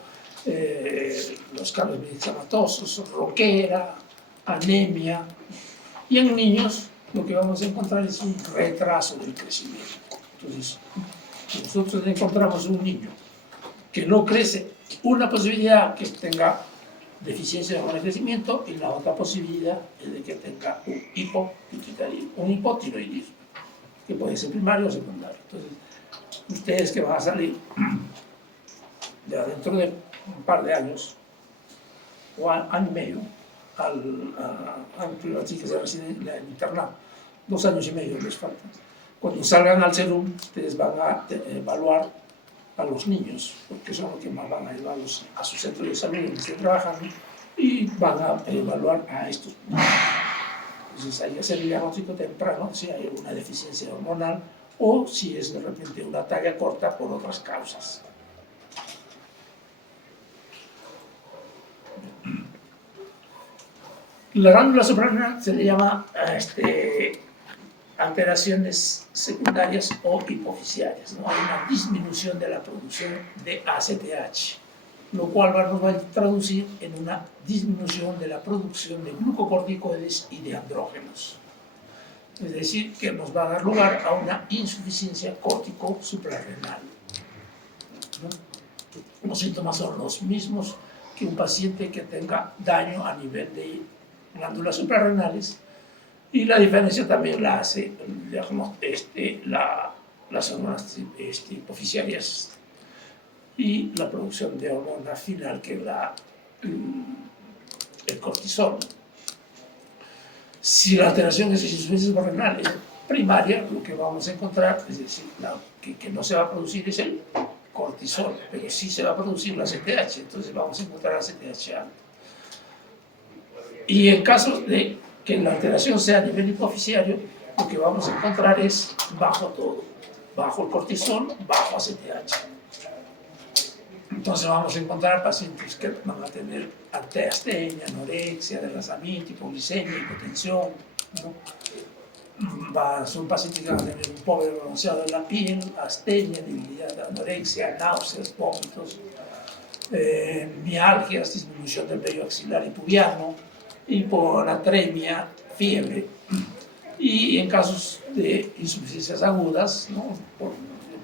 los cambios medicamentosos, roquera, anemia. Y en niños lo que vamos a encontrar es un retraso del crecimiento. Entonces, si nosotros encontramos un niño que no crece, una posibilidad que tenga deficiencia de hormona de crecimiento y la otra posibilidad es de que tenga un hipotiroidismo, que puede ser primario o secundario. Entonces, ustedes que van a salir ya dentro de un par de años o año y medio, así que se reciben en internado, 2 años y medio les faltan. Cuando salgan al CERUM, ustedes van a evaluar a los niños, porque son los que más van a llevarlos a su centro de salud en el que trabajan, y van a evaluar a estos niños. Entonces hay que hacer el diagnóstico temprano si hay una deficiencia hormonal o si es de repente una talla corta por otras causas. La glándula suprarrenal se le llama alteraciones secundarias o hipofisiarias, ¿no? Hay una disminución de la producción de ACTH, lo cual nos va a traducir en una disminución de la producción de glucocorticoides y de andrógenos. Es decir, que nos va a dar lugar a una insuficiencia córtico-suprarrenal, ¿no? Los síntomas son los mismos que un paciente que tenga daño a nivel de glándulas suprarrenales, y la diferencia también la hace las hormonas hipofisiarias y la producción de hormona final, que es el cortisol. Si la alteración es insuficiencia suprarrenal, primaria, lo que vamos a encontrar, es decir, que no se va a producir es el cortisol, pero sí se va a producir la CTH, entonces vamos a encontrar la CTH alta. Y en caso de que la alteración sea a nivel hipofisiario, lo que vamos a encontrar es bajo todo, bajo el cortisol, bajo ACTH. Entonces vamos a encontrar pacientes que van a tener astenia, anorexia, adelgazamiento, hipoglicemia, hipotensión, ¿no? Son pacientes que van a tener un pobre bronceado en la piel, astenia, debilidad, anorexia, náuseas, vómitos, mialgias, disminución del vello axilar y pubiano, hiponatremia, fiebre. Y en casos de insuficiencias agudas, ¿no? Por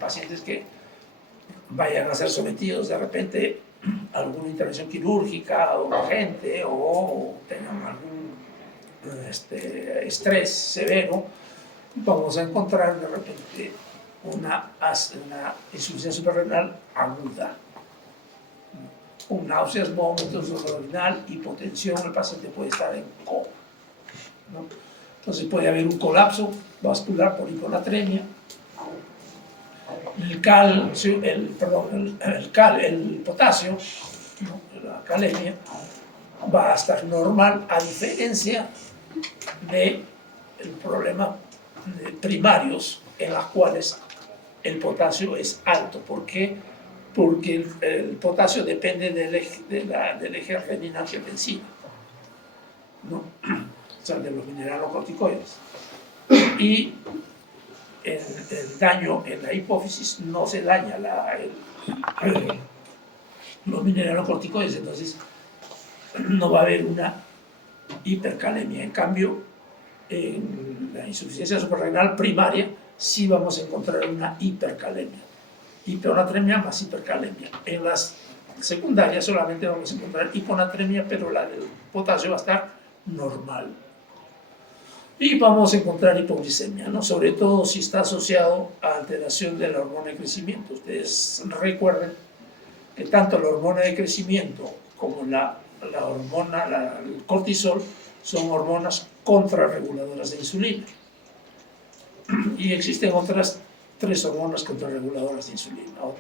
pacientes que vayan a ser sometidos de repente a alguna intervención quirúrgica o urgente o tengan algún estrés severo, vamos a encontrar de repente una insuficiencia suprarrenal aguda, con náuseas, vómitos, dolor abdominal, hipotensión, el paciente puede estar en coma, ¿no? Entonces puede haber un colapso vascular por hiponatremia. El potasio, ¿no? La calemia, va a estar normal, a diferencia del problema de primarios en los cuales el potasio es alto. ¿Por qué? Porque el potasio depende del eje renina-angiotensina, ¿no? O sea, de los mineralocorticoides. Y el daño en la hipófisis no se daña los mineralocorticoides, entonces no va a haber una hipercalemia. En cambio, en la insuficiencia suprarrenal primaria sí vamos a encontrar una hipercalemia, hiponatremia más hipercalemia. En las secundarias solamente vamos a encontrar hiponatremia, pero la del potasio va a estar normal. Y vamos a encontrar hipoglicemia, ¿no? Sobre todo si está asociado a alteración de la hormona de crecimiento. Ustedes recuerden que tanto la hormona de crecimiento como la hormona, el cortisol, son hormonas contrarreguladoras de insulina. Y existen otras 3 hormonas contrarreguladoras de insulina, ¿no?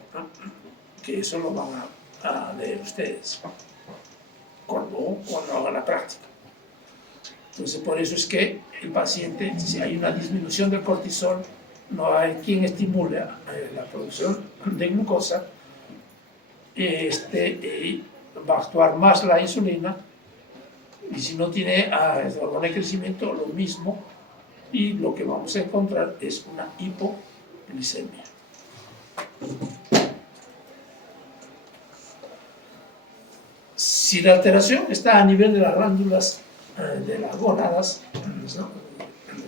Que eso lo van a leer ustedes cuando hagan la práctica. Entonces, por eso es que el paciente, si hay una disminución del cortisol, no hay quien estimule la producción de glucosa, va a actuar más la insulina, y si no tiene hormona de crecimiento, lo mismo, y lo que vamos a encontrar es una hipoglicemia. Si la alteración está a nivel de las glándulas de las gónadas, ¿no?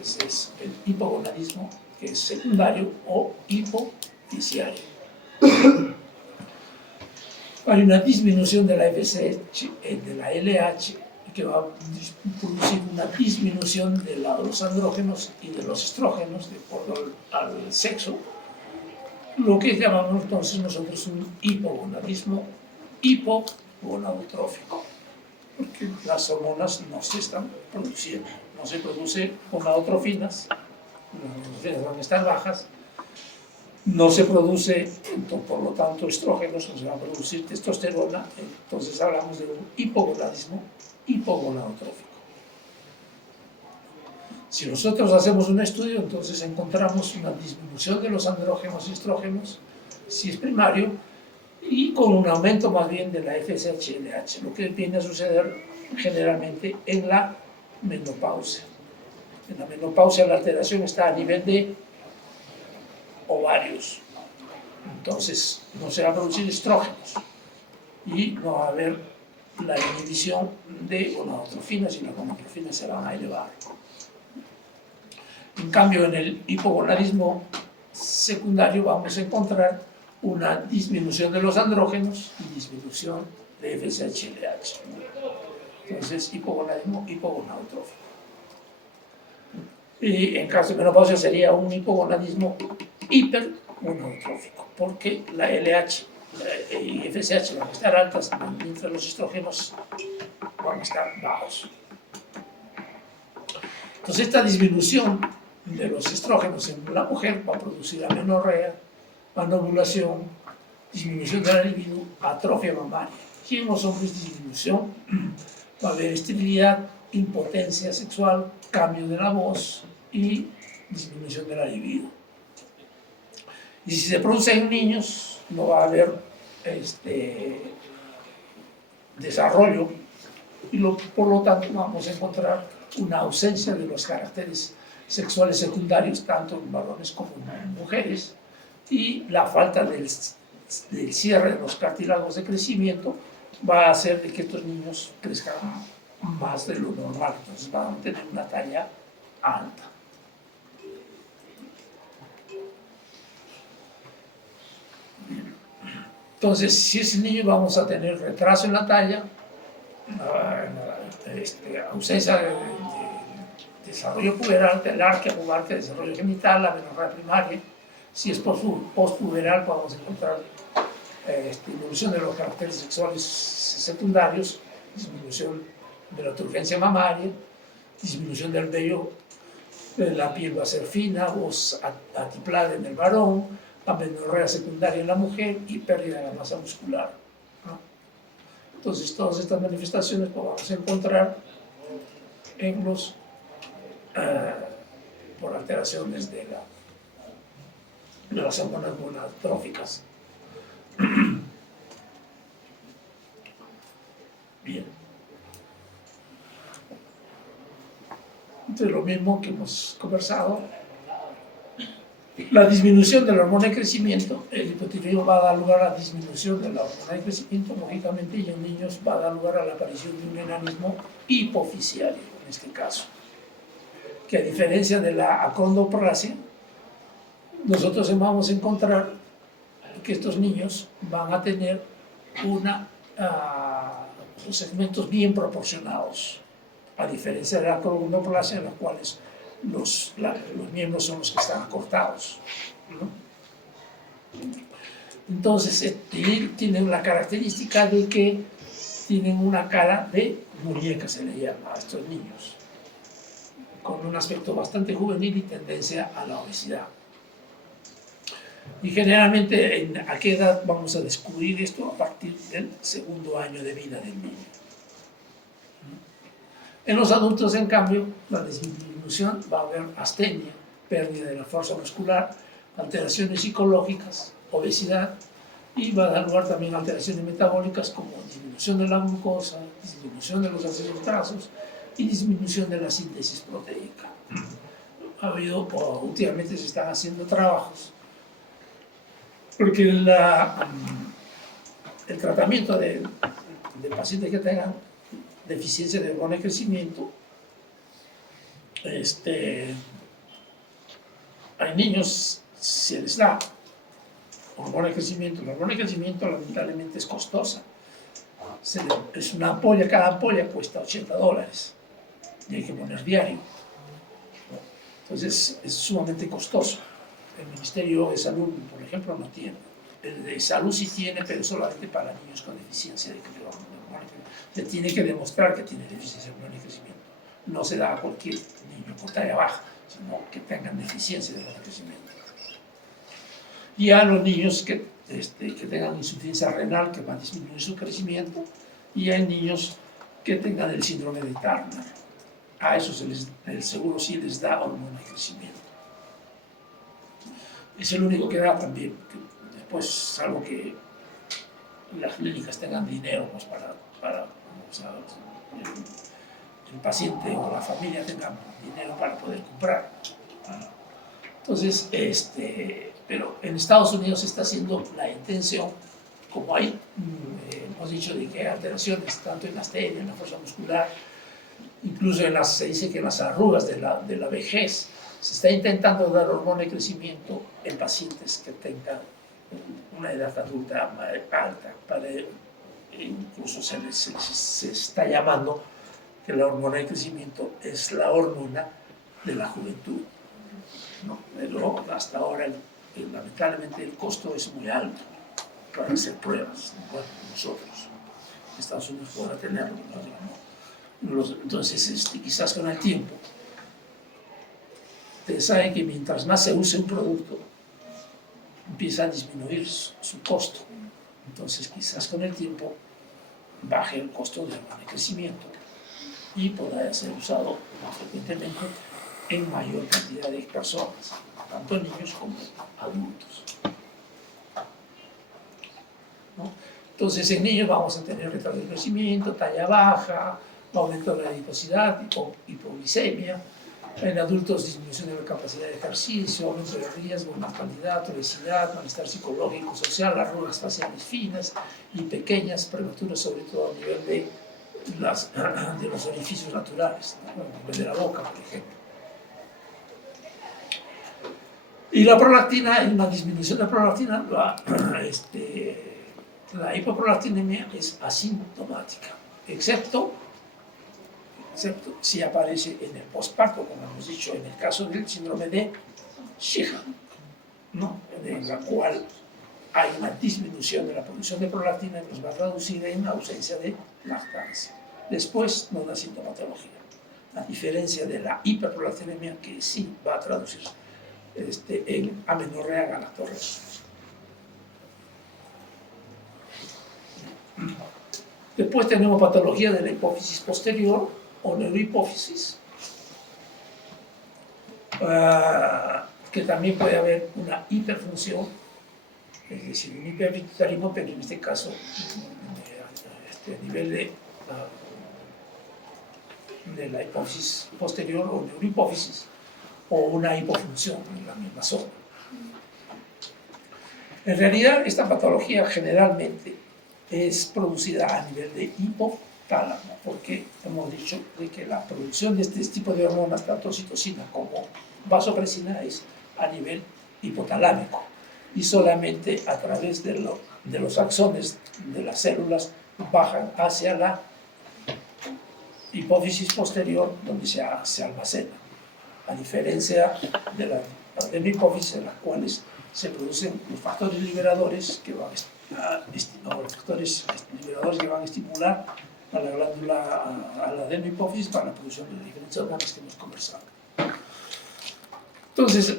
Es el hipogonadismo, que es secundario o hipofisiario. Hay una disminución de la FSH, de la LH, que va a producir una disminución de los andrógenos y de los estrógenos de acuerdo al sexo, lo que llamamos entonces nosotros un hipogonadismo hipogonadotrófico, porque las hormonas no se están produciendo, no se produce gonadotrofinas, las gonadotrofinas van a estar bajas, no se produce, por lo tanto, estrógenos, no se va a producir testosterona, entonces hablamos de un hipogonadismo hipogonadotrófico. Si nosotros hacemos un estudio, entonces encontramos una disminución de los andrógenos y estrógenos, si es primario, y con un aumento más bien de la FSH-LH, lo que viene a suceder generalmente en la menopausia. En la menopausia la alteración está a nivel de ovarios, entonces no se va a producir estrógenos y no va a haber la inhibición de gonadotrofinas y las gonadotrofinas se van a elevar. En cambio, en el hipogonadismo secundario vamos a encontrar una disminución de los andrógenos y disminución de FSH-LH. Entonces, hipogonadismo hipogonadotrófico. Y en caso de menopausia sería un hipogonadismo hipergonadotrófico, porque la LH y FSH van a estar altas, mientras los estrógenos van a estar bajos. Entonces, esta disminución de los estrógenos en la mujer va a producir amenorrea, anovulación, disminución de la libido, atrofia mamaria. Y en los hombres disminución, va a haber esterilidad, impotencia sexual, cambio de la voz y disminución de la libido. Y si se produce en niños, no va a haber desarrollo y por lo tanto vamos a encontrar una ausencia de los caracteres sexuales secundarios tanto en varones como en mujeres y la falta del cierre de los cartílagos de crecimiento va a hacer de que estos niños crezcan más de lo normal, entonces van a tener una talla alta. Entonces, si es niño vamos a tener retraso en la talla, ausencia de desarrollo puberal, del arque pubar, que desarrollo genital, la amenorrea primaria. Si es postpuberal, vamos a encontrar disminución de los caracteres sexuales secundarios, disminución de la turgencia mamaria, disminución del vello, la piel va a ser fina, voz atiplada en el varón, amenorrea secundaria en la mujer y pérdida de la masa muscular, ¿no? Entonces, todas estas manifestaciones pues, vamos a encontrar en los por alteraciones de las hormonas gonadotróficas. Bien. Entonces, lo mismo que hemos conversado, la disminución de la hormona de crecimiento, el hipotiroidismo va a dar lugar a la disminución de la hormona de crecimiento, lógicamente, y en niños va a dar lugar a la aparición de un enanismo hipofisiario, en este caso. Que a diferencia de la acondroplasia, nosotros vamos a encontrar que estos niños van a tener los segmentos bien proporcionados, a diferencia de la acondroplasia, en las cuales los miembros son los que están acortados, ¿no? Entonces, tienen la característica de que tienen una cara de muñeca, se le llama a estos niños, con un aspecto bastante juvenil y tendencia a la obesidad. Y generalmente, ¿a qué edad vamos a descubrir esto? A partir del segundo año de vida del niño. En los adultos, en cambio, la disminución va a haber astenia, pérdida de la fuerza muscular, alteraciones psicológicas, obesidad, y va a dar lugar también a alteraciones metabólicas como disminución de la glucosa, disminución de los ácidos grasos y disminución de la síntesis proteica. Últimamente se están haciendo trabajos porque el tratamiento de pacientes que tengan deficiencia de hormona de crecimiento, hay niños, se les da hormona de crecimiento. La hormona de crecimiento lamentablemente es costosa. Es una ampolla, cada ampolla cuesta $80 y hay que poner diario. Entonces es sumamente costoso. El Ministerio de Salud, por ejemplo, no tiene. El de Salud sí tiene, pero solamente para niños con deficiencia de hormona. Se tiene que demostrar que tiene deficiencia de hormona de crecimiento. No se da a cualquier niño por talla baja, sino que tengan deficiencia de hormona de crecimiento. Y a los niños que tengan insuficiencia renal, que va a disminuir su crecimiento, y hay niños que tengan el síndrome de Turner. A esos el seguro sí les da hormona de crecimiento. Es el único que da también. Después, salvo que las clínicas tengan dinero pues, para o sea, el paciente o la familia tengan dinero para poder comprar. Entonces, pero en Estados Unidos se está haciendo la intención, como hay, hemos dicho, de que hay alteraciones tanto en la astenia, en la fuerza muscular, incluso se dice que en las arrugas de la vejez, se está intentando dar hormona de crecimiento en pacientes que tengan una edad adulta alta. Incluso se está llamando que la hormona de crecimiento es la hormona de la juventud, ¿no? Pero hasta ahora, lamentablemente, el costo es muy alto para hacer pruebas. Bueno, nosotros, Estados Unidos podrá tenerlo, ¿no? Entonces, quizás con el tiempo Ustedes saben que mientras más se use un producto, empieza a disminuir su costo. Entonces, quizás con el tiempo baje el costo del crecimiento y podrá ser usado más frecuentemente en mayor cantidad de personas, tanto niños como adultos, ¿no? Entonces, en niños vamos a tener retardo de crecimiento, talla baja, aumento de la adiposidad, hipoglicemia. En adultos, disminución de la capacidad de ejercicio, aumento de riesgo, mortalidad, obesidad, malestar psicológico, social, arrugas faciales finas y pequeñas, prematuras, sobre todo a nivel de los orificios naturales, ¿no? A nivel de la boca, por ejemplo. Y la prolactina, hay una disminución de la prolactina, la hipoprolactinemia es asintomática, excepto si aparece en el posparto, como hemos dicho, en el caso del síndrome de Sheehan, ¿no? En la cual hay una disminución de la producción de prolactina que nos va a traducir en ausencia de lactancia. Después no da sintomatología, a diferencia de la hiperprolactinemia, que sí va a traducirse en amenorrea galactorreosa. Después tenemos patología de la hipófisis posterior o neurohipófisis, que también puede haber una hiperfunción, es decir, un hiperpituitarismo, pero en este caso a nivel de la hipófisis posterior o neurohipófisis, o una hipofunción en la misma zona. En realidad, esta patología generalmente es producida a nivel de hipotálamo, porque hemos dicho de que la producción de este tipo de hormonas, tanto oxitocina como vasopresina, es a nivel hipotalámico, y solamente a través de los axones de las células bajan hacia la hipófisis posterior, donde se almacena, a diferencia de la hipófisis, en las cuales se producen los factores liberadores que van a estimular a la glándula, a la adenohipófisis, para la producción de diferentes hormonas que hemos conversado. Entonces,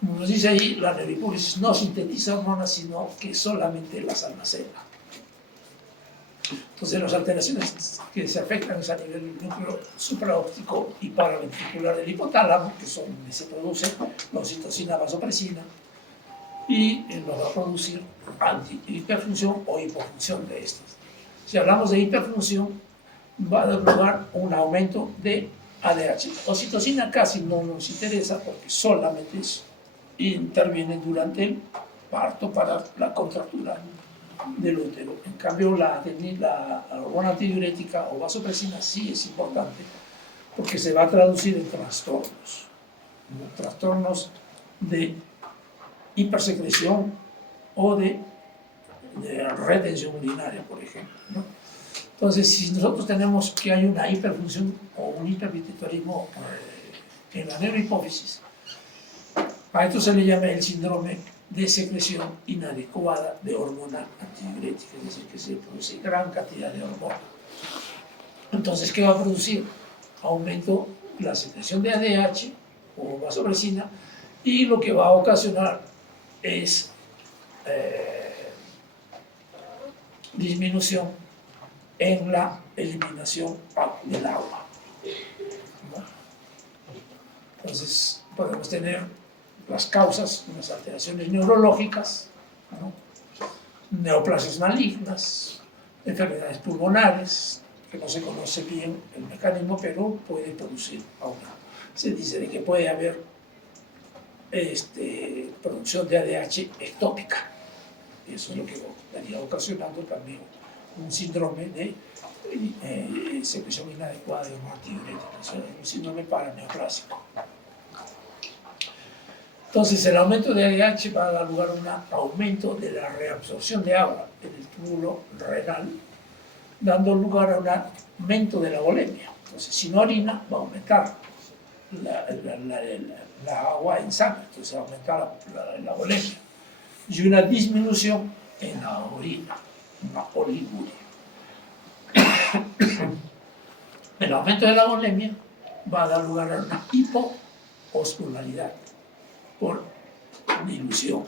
como nos dice ahí, la neurohipófisis no sintetiza hormonas, sino que solamente las almacena. Entonces, las alteraciones que se afectan es a nivel del núcleo supraóptico y paraventricular del hipotálamo, que son donde se produce la oxitocina, vasopresina, y nos va a producir hiperfunción o hipofunción de estas. Si hablamos de hiperfunción, va a dar lugar a un aumento de ADH. Oxitocina casi no nos interesa porque solamente interviene durante el parto para la contractura del útero. En cambio, la hormona antidiurética o vasopresina sí es importante porque se va a traducir en trastornos, ¿no? Trastornos de hipersecreción o de retención urinaria, por ejemplo, ¿no? Entonces, si nosotros tenemos que hay una hiperfunción o un hiperpituitarismo en la neurohipófisis, a esto se le llama el síndrome de secreción inadecuada de hormona antidiurética, es decir, que se produce gran cantidad de hormona. Entonces, ¿qué va a producir? Aumento de la secreción de ADH o vasopresina, y lo que va a ocasionar es disminución en la eliminación del agua, ¿no? Entonces, podemos tener las causas, unas alteraciones neurológicas, ¿no? Neoplasias malignas, enfermedades pulmonares, que no se conoce bien el mecanismo, pero puede producir aumento. Se dice de que puede haber producción de ADH ectópica, y eso es lo que estaría ocasionando también un síndrome de secreción inadecuada de hormona antidiurética, un síndrome paraneoplásico. Entonces, el aumento de ADH va a dar lugar a un aumento de la reabsorción de agua en el túbulo renal, dando lugar a un aumento de la volemia. Entonces, si no orina, va a aumentar la agua en sangre, entonces va a aumentar la volemia. Y una disminución en la orina, una oliguria. El aumento de la volemia va a dar lugar a una osmolaridad, por dilución.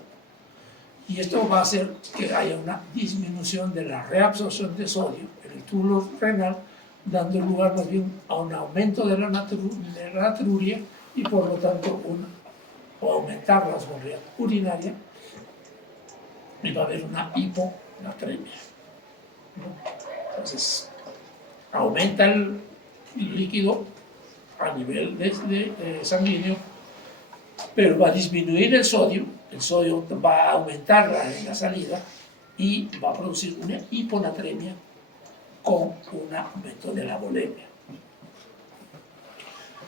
Y esto va a hacer que haya una disminución de la reabsorción de sodio en el túbulo renal, dando lugar más bien a un aumento de la natriuria y por lo tanto o aumentar la osmolaridad urinaria, y va a haber una hiponatremia. Entonces, aumenta el líquido a nivel sanguíneo, pero va a disminuir el sodio va a aumentar en la salida y va a producir una hiponatremia con un aumento de la volemia.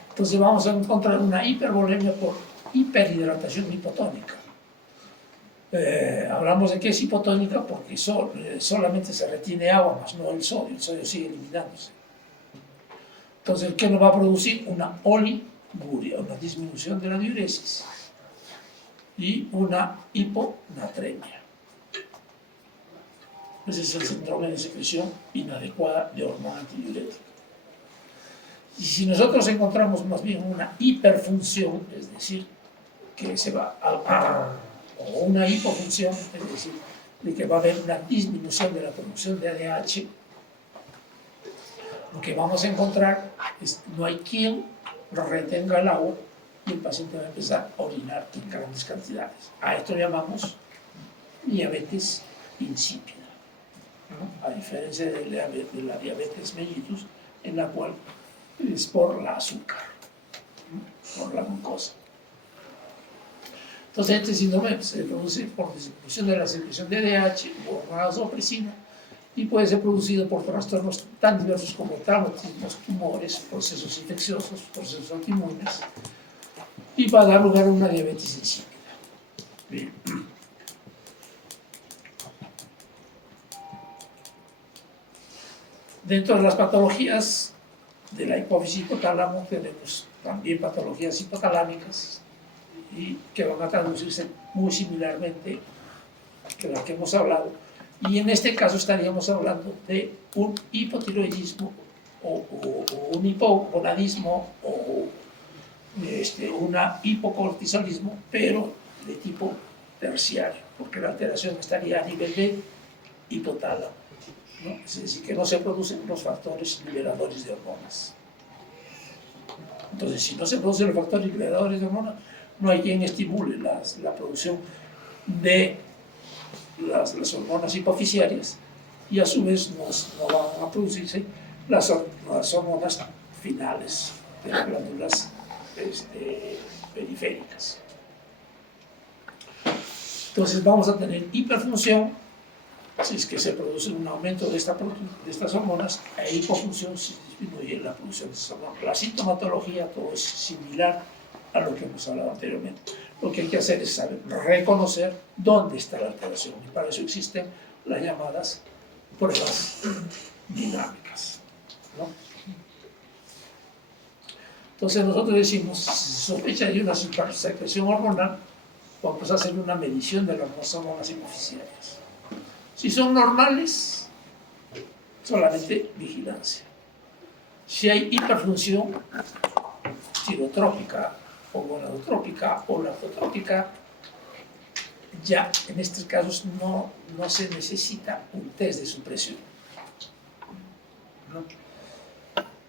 Entonces vamos a encontrar una hipervolemia por hiperhidratación hipotónica. Hablamos de que es hipotónica porque solamente se retiene agua, más no el sodio sigue eliminándose. Entonces, ¿qué nos va a producir? Una oliguria, una disminución de la diuresis y una hiponatremia. Ese es el síndrome de secreción inadecuada de hormona antidiurética. Y si nosotros encontramos más bien una hiperfunción, es decir, que se va o una hipofunción, es decir, de que va a haber una disminución de la producción de ADH, lo que vamos a encontrar es que no hay quien retenga el agua y el paciente va a empezar a orinar en grandes cantidades. A esto llamamos diabetes insípida, ¿no? A diferencia de la diabetes mellitus, en la cual es por la azúcar, ¿no? Por la glucosa. Entonces, este síndrome se produce por disminución de la secreción de ADH o vasopresina y puede ser producido por trastornos tan diversos como traumatismos, tumores, procesos infecciosos, procesos autoinmunes, y va a dar lugar a una diabetes insípida. Bien. Dentro de las patologías de la hipófisis hipotálamo tenemos también patologías hipotalámicas y que van a traducirse muy similarmente que las que hemos hablado, y en este caso estaríamos hablando de un hipotiroidismo o un hipogonadismo o un hipocortisolismo, pero de tipo terciario, porque la alteración estaría a nivel de hipotálamo, ¿no? Es decir, que no se producen los factores liberadores de hormonas. Entonces, si no se producen los factores liberadores de hormonas, no hay quien estimule la producción de las hormonas hipofisiarias y a su vez no van a producirse las hormonas finales de las glándulas periféricas. Entonces vamos a tener hiperfunción si es que se produce un aumento de estas hormonas, e hipofunción si disminuye la producción de estas hormonas. La sintomatología todo es similar a lo que hemos hablado anteriormente. Lo que hay que hacer es saber reconocer dónde está la alteración, y para eso existen las llamadas pruebas dinámicas, ¿no? Entonces nosotros decimos, si se sospecha de una secreción hormonal, vamos a hacer una medición de las hormonas hipofisiarias. Si son normales, solamente vigilancia. Si hay hiperfunción tirotrópica o gonadotrópica o lactotrópica, ya en estos casos no se necesita un test de supresión, ¿no?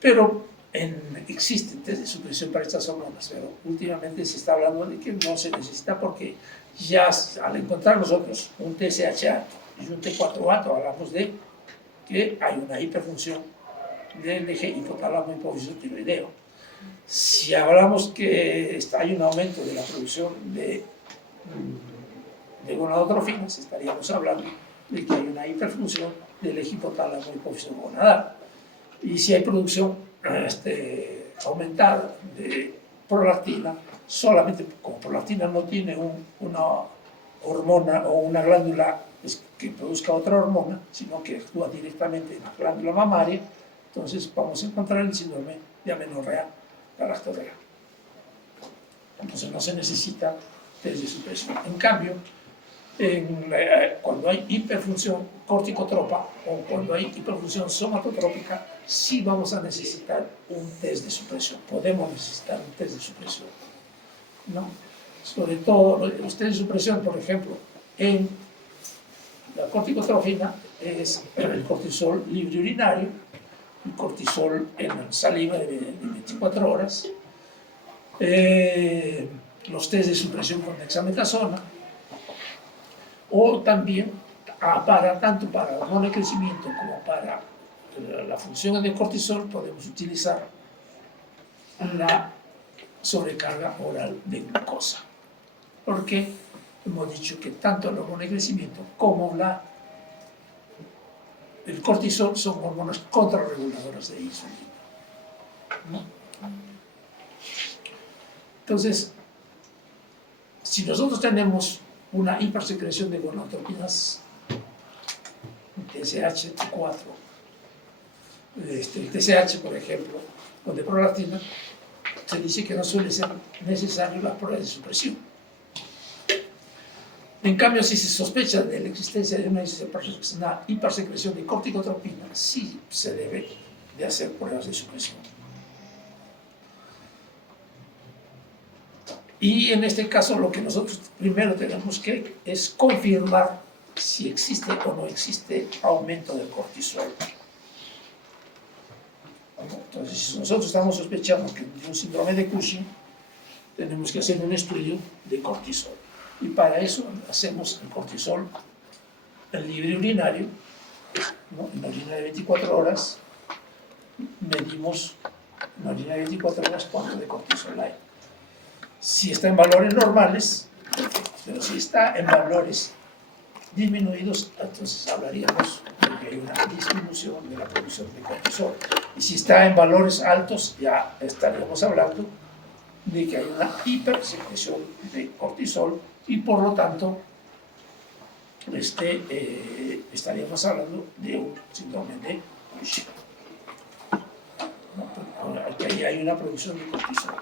Pero existen test de supresión para estas hormonas, pero últimamente se está hablando de que no se necesita porque ya al encontrar nosotros un TSH y un T4A, hablamos de que hay una hiperfunción del eje hipotálamo hipófisis tiroideo. Si hablamos que hay un aumento de la producción de gonadotrofinas, estaríamos hablando de que hay una hiperfunción del eje hipotálamo hipófisis gonadal. Y si hay producción aumentada de prolactina, solamente como prolactina no tiene una hormona o una glándula que produzca otra hormona, sino que actúa directamente en la glándula mamaria, entonces vamos a encontrar el síndrome de amenorrea galactorrea. Entonces no se necesita test de supresión. En cambio, cuando hay hiperfunción corticotropa o cuando hay hiperfunción somatotrópica, sí vamos a necesitar un test de supresión. Podemos necesitar un test de supresión. ¿no? Sobre todo, ustedes su presión, por ejemplo, en la corticotropina es el cortisol libre urinario, el cortisol en saliva de 24 horas, los test de supresión con dexametasona, o también tanto para hormona de crecimiento como para la función de cortisol podemos utilizar la sobrecarga oral de glucosa, porque hemos dicho que tanto el hormona de crecimiento como el cortisol son hormonas contrarreguladoras de insulina, ¿no? Entonces, si nosotros tenemos una hipersecreción de gonadotropinas, TSH, T4, el TSH, por ejemplo, o de prolactina, se dice que no suele ser necesario la prueba de supresión. En cambio, si se sospecha de la existencia de una hipersecreción de corticotropina, sí se debe de hacer pruebas de supresión. Y en este caso lo que nosotros primero tenemos que es confirmar si existe o no existe aumento del cortisol. Entonces, si nosotros estamos sospechando que de un síndrome de Cushing, tenemos que hacer un estudio de cortisol. Y para eso hacemos el cortisol, el libre urinario, ¿no? En la orina de 24 horas, medimos en la orina de 24 horas cuánto de cortisol hay. Si está en valores normales, pero si está en valores disminuidos, entonces hablaríamos de que hay una disminución de la producción de cortisol. Y si está en valores altos, ya estaríamos hablando de que hay una hipersecreción de cortisol y por lo tanto estaríamos hablando de un síndrome de Cushing. ¿No? Ahí hay una producción de cortisol.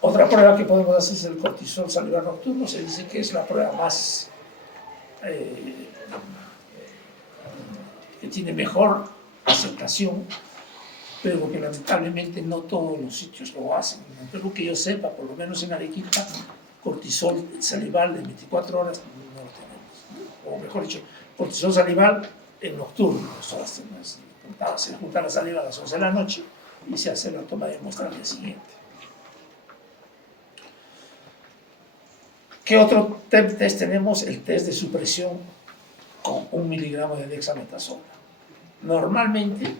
Otra prueba que podemos hacer es el cortisol salivar nocturno. Se dice que es la prueba más que tiene mejor aceptación, pero que lamentablemente no todos los sitios lo hacen. Pero que yo sepa, por lo menos en Arequipa, cortisol salival de 24 horas no lo tenemos. O mejor dicho, cortisol salival en nocturno. Se junta la saliva a las 11 de la noche y se hace la toma de muestra al día siguiente. ¿Qué otro test tenemos? El test de supresión con 1 miligramo de dexametasona. Normalmente,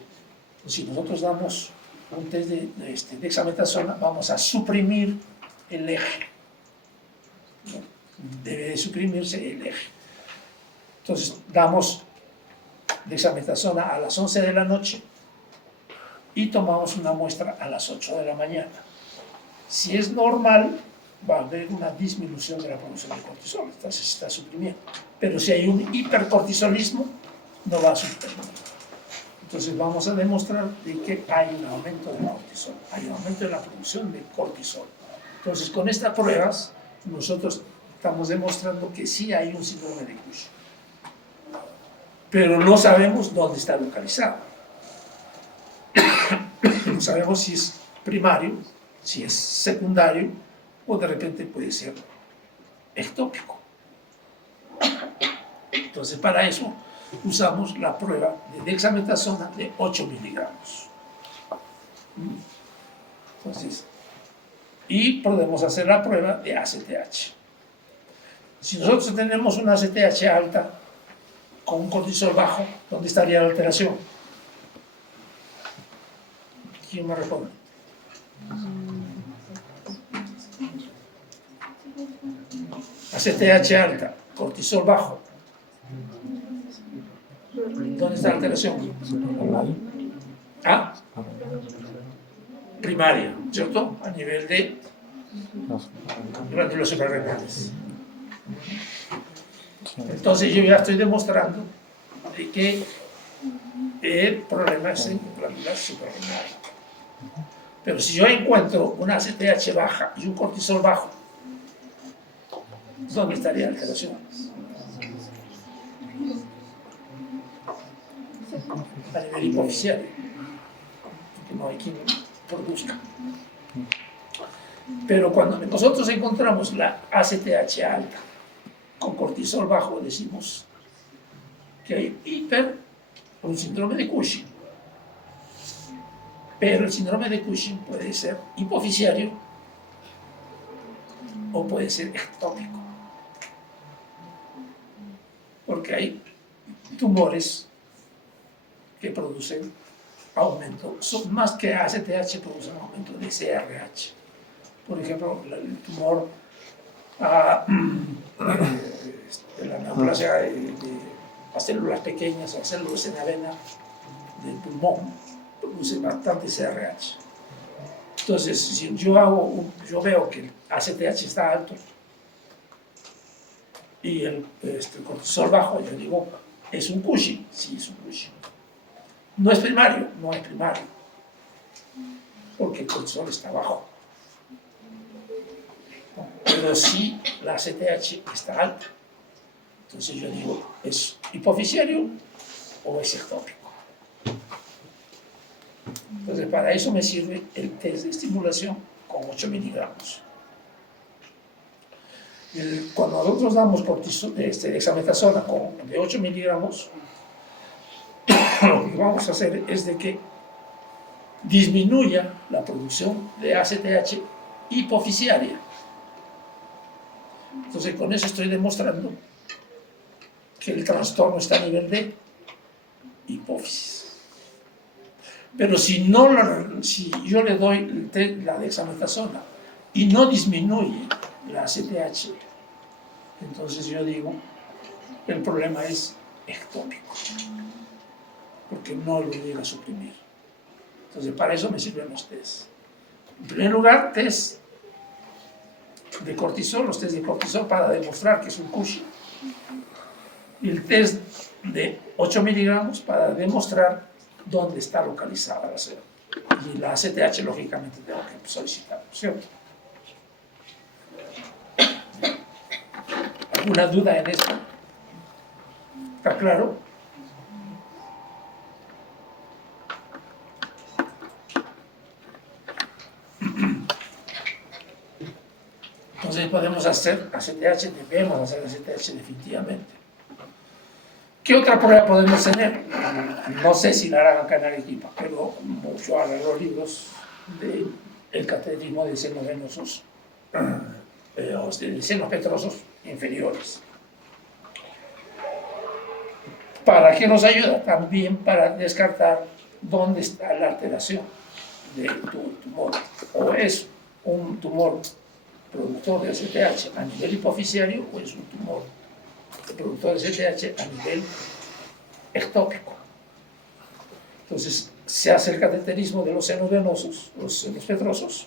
si nosotros damos un test de dexametasona, vamos a suprimir el eje. Debe de suprimirse el eje. Entonces, damos dexametasona a las 11 de la noche y tomamos una muestra a las 8 de la mañana. Si es normal, va a haber una disminución de la producción de cortisol, entonces se está suprimiendo. Pero si hay un hipercortisolismo, no va a suprimir. Entonces vamos a demostrar de que hay un aumento de cortisol, hay un aumento de la producción de cortisol. Entonces con estas pruebas nosotros estamos demostrando que sí hay un síndrome de Cushing, pero no sabemos dónde está localizado. No sabemos si es primario, si es secundario, o de repente puede ser ectópico. Entonces, para eso usamos la prueba de dexametasona de 8 miligramos. Entonces, y podemos hacer la prueba de ACTH. Si nosotros tenemos una ACTH alta con un cortisol bajo, ¿dónde estaría la alteración? ¿Quién me responde? ACTH alta, cortisol bajo. ¿Dónde está la alteración? ¿Ah? Primaria, ¿cierto? A nivel de glándulas suprarrenales. Entonces yo ya estoy demostrando de que el problema es en glándulas suprarrenales. Pero si yo encuentro una ACTH baja y un cortisol bajo, ¿dónde estaría la alteración? A nivel hipofisiario, porque no hay quien produzca. Pero cuando nosotros encontramos la ACTH alta con cortisol bajo, decimos que hay un síndrome de Cushing. Pero el síndrome de Cushing puede ser hipofisiario o puede ser ectópico, porque hay tumores que producen aumento, son más que ACTH, producen aumento de CRH. Por ejemplo, el tumor de la neoplasia de las células pequeñas, las células en avena del pulmón, produce bastante CRH. Entonces, si yo veo que el ACTH está alto y el cortisol bajo, yo digo, ¿es un Cushing? Sí, es un Cushing. No es primario, no es primario, porque el cortisol está bajo. Pero sí la ACTH está alta. Entonces yo digo, ¿es hipofisiario o es ectópico? Entonces para eso me sirve el test de estimulación con 8 miligramos. Cuando nosotros damos dexametasona de 8 miligramos, lo que vamos a hacer es de que disminuya la producción de ACTH hipofisiaria. Entonces con eso estoy demostrando que el trastorno está a nivel de hipófisis. Pero si yo le doy la dexametasona y no disminuye la ACTH, entonces yo digo, el problema es ectópico, porque no lo llega a suprimir. Entonces para eso me sirven los test. En primer lugar, test de cortisol, los test de cortisol para demostrar que es un Cushing. Y el test de 8 miligramos para demostrar dónde está localizada la célula. Y la ACTH, lógicamente, tengo que solicitar, ¿cierto? ¿Alguna duda en esto? ¿Está claro? Entonces podemos hacer ACTH, debemos hacer ACTH definitivamente. ¿Qué otra prueba podemos tener? No sé si la harán acá en Arequipa, pero yo hago los libros del cateterismo de senos venosos, de senos petrosos inferiores. ¿Para qué nos ayuda? También para descartar dónde está la alteración de tu tumor. O es un tumor productor de ACTH a nivel hipofisiario o es un tumor productor de ACTH a nivel ectópico. Entonces se hace el cateterismo de los senos venosos, los senos petrosos,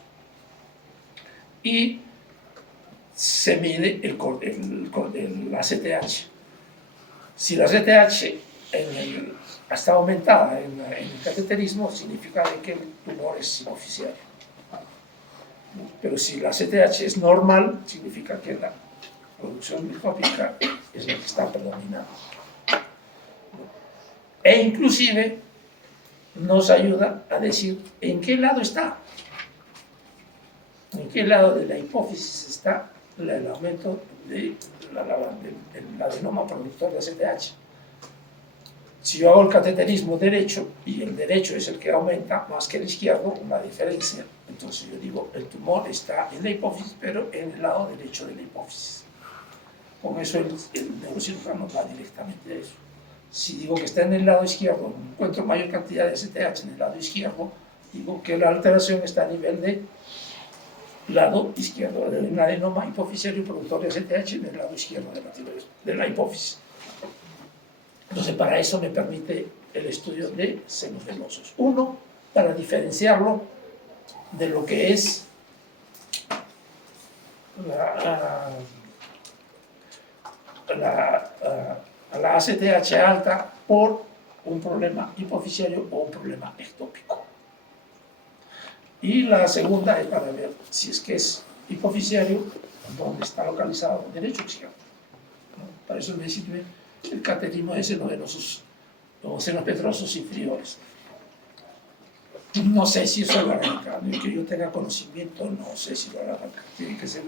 y se mide el ACTH. Si la ACTH está aumentada en el cateterismo, significa que el tumor es hipofisiario. Pero si la ACTH es normal, significa que la producción ectópica es la que está predominando. E inclusive nos ayuda a decir en qué lado está, en qué lado de la hipófisis está el aumento del adenoma productor de ACTH. Si yo hago el cateterismo derecho y el derecho es el que aumenta más que el izquierdo, una diferencia, entonces yo digo el tumor está en la hipófisis, pero en el lado derecho de la hipófisis. Con eso el neurocirujano va directamente a eso. Si digo que está en el lado izquierdo, encuentro mayor cantidad de ACTH en el lado izquierdo, digo que la alteración está a nivel de lado izquierdo, de un adenoma hipofisiario productor de ACTH en el lado izquierdo de la hipófisis. Entonces, para eso me permite el estudio de senos venosos. Uno, para diferenciarlo de lo que es la ACTH alta por un problema hipofisiario o un problema ectópico. Y la segunda es para ver si es que es hipofisiario, dónde está localizado, derecho o izquierdo. Para eso me sirve el cateterismo de senos venosos o senos petrosos inferiores. No sé si eso lo arranca, que yo tenga conocimiento, no sé si lo arranca. Tiene que ser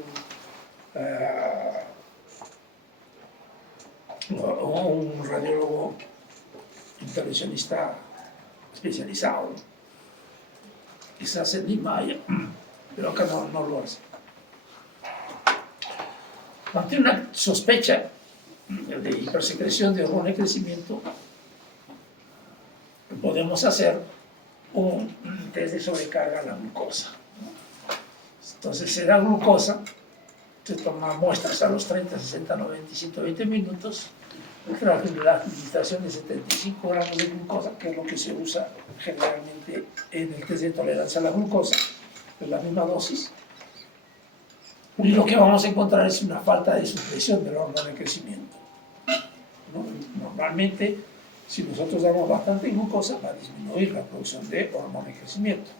un radiólogo intervencionista especializado. Quizás en Lima haya, pero acá no lo hace. Ante una sospecha de hipersecreción de hormona de crecimiento, podemos hacer un test de sobrecarga a la glucosa. Entonces se da glucosa, se toma muestras a los 30, 60, 90 y 120 minutos, la administración de 75 gramos de glucosa, que es lo que se usa generalmente en el test de tolerancia a la glucosa, es la misma dosis. Y lo que vamos a encontrar es una falta de supresión de la hormona de crecimiento, ¿no? Normalmente, si nosotros damos bastante glucosa, va a disminuir la producción de hormona de crecimiento.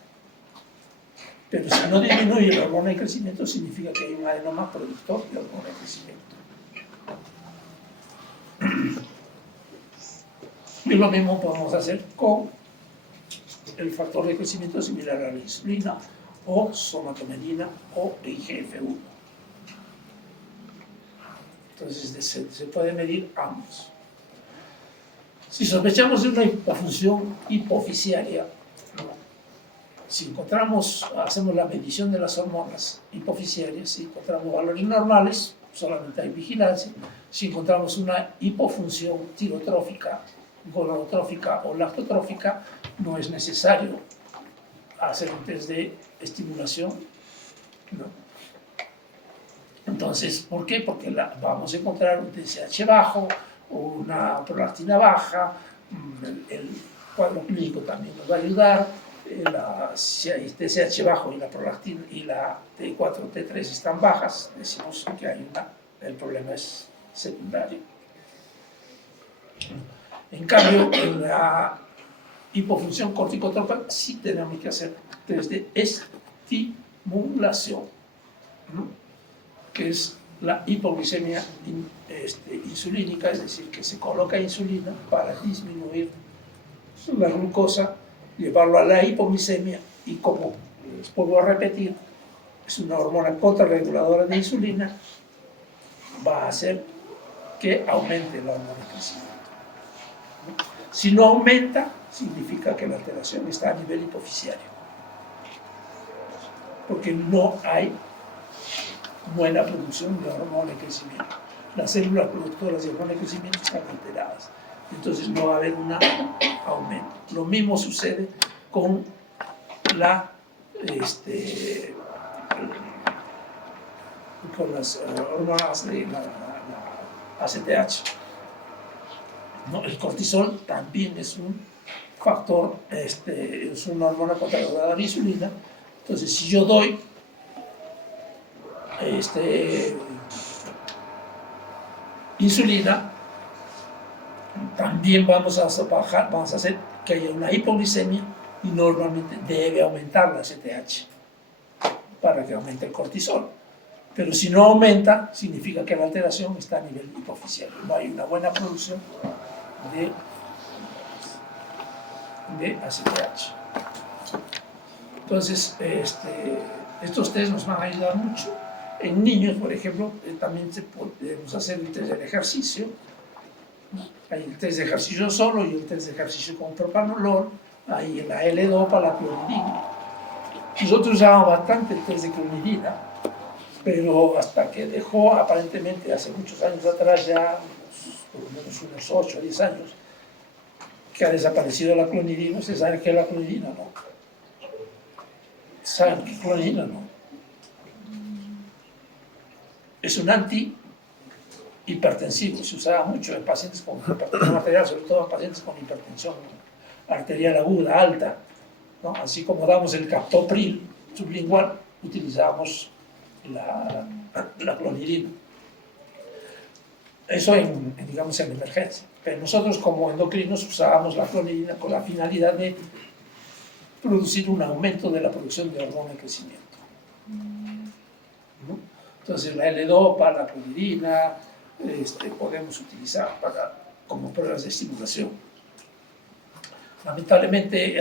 Pero si no disminuye la hormona de crecimiento, significa que hay un adenoma productor de hormona de crecimiento. Y lo mismo podemos hacer con el factor de crecimiento similar a la insulina, o somatomenina, o IGF-1. Entonces se puede medir ambos. Si sospechamos de una hipofunción hipofisiaria, si hacemos la medición de las hormonas hipofisiarias, si encontramos valores normales, solamente hay vigilancia. Si encontramos una hipofunción tirotrófica, gonadotrófica o lactotrófica, no es necesario hacer un test de estimulación, ¿no? Entonces, ¿por qué? Porque vamos a encontrar un TSH bajo, una prolactina baja, el cuadro clínico también nos va a ayudar. Si hay TSH bajo y la prolactina y la T4, T3 están bajas, decimos que el problema es secundario. En cambio, en la hipofunción corticotrópica sí tenemos que hacer test de estimulación, ¿no? Que es la hipoglicemia insulínica, es decir, que se coloca insulina para disminuir la glucosa, llevarlo a la hipoglicemia, y como les vuelvo a repetir, es una hormona contrarreguladora de insulina, va a hacer que aumente la hormona de crecimiento. Si no aumenta, significa que la alteración está a nivel hipofisiario, porque no hay buena producción de hormona de crecimiento. Las células productoras de hormona de crecimiento están alteradas, entonces no va a haber un aumento. Lo mismo sucede con con las hormonas de la ACTH. ¿No? El cortisol también es un factor, es una hormona contrarreguladora de insulina. Entonces, si yo doy insulina, también vamos a hacer que haya una hipoglicemia, y normalmente debe aumentar la ACTH para que aumente el cortisol. Pero si no aumenta, significa que la alteración está a nivel hipofisiario. No hay una buena producción de ACTH. Entonces, estos test nos van a ayudar mucho. En niños, por ejemplo, también podemos hacer el test del ejercicio. Hay el test de ejercicio solo y el test de ejercicio con propanolol. Hay la L-dopa, la clonidina. Nosotros usamos bastante el test de clonidina, pero hasta que dejó, aparentemente hace muchos años atrás, ya por lo menos unos 8 o 10 años, que ha desaparecido la clonidina. ¿Ustedes saben qué es la clonidina? No. ¿Saben qué clonidina? No. Es un antihipertensivo, se usaba mucho en pacientes con hipertensión arterial, sobre todo en pacientes con hipertensión arterial aguda, alta, ¿no? Así como damos el captopril sublingual, utilizamos la clonidina. Eso digamos en emergencia. Pero nosotros como endocrinos usábamos la clonidina con la finalidad de producir un aumento de la producción de hormona de crecimiento, ¿no? Entonces la L-dopa, la clonidina, podemos utilizar como pruebas de estimulación. Lamentablemente,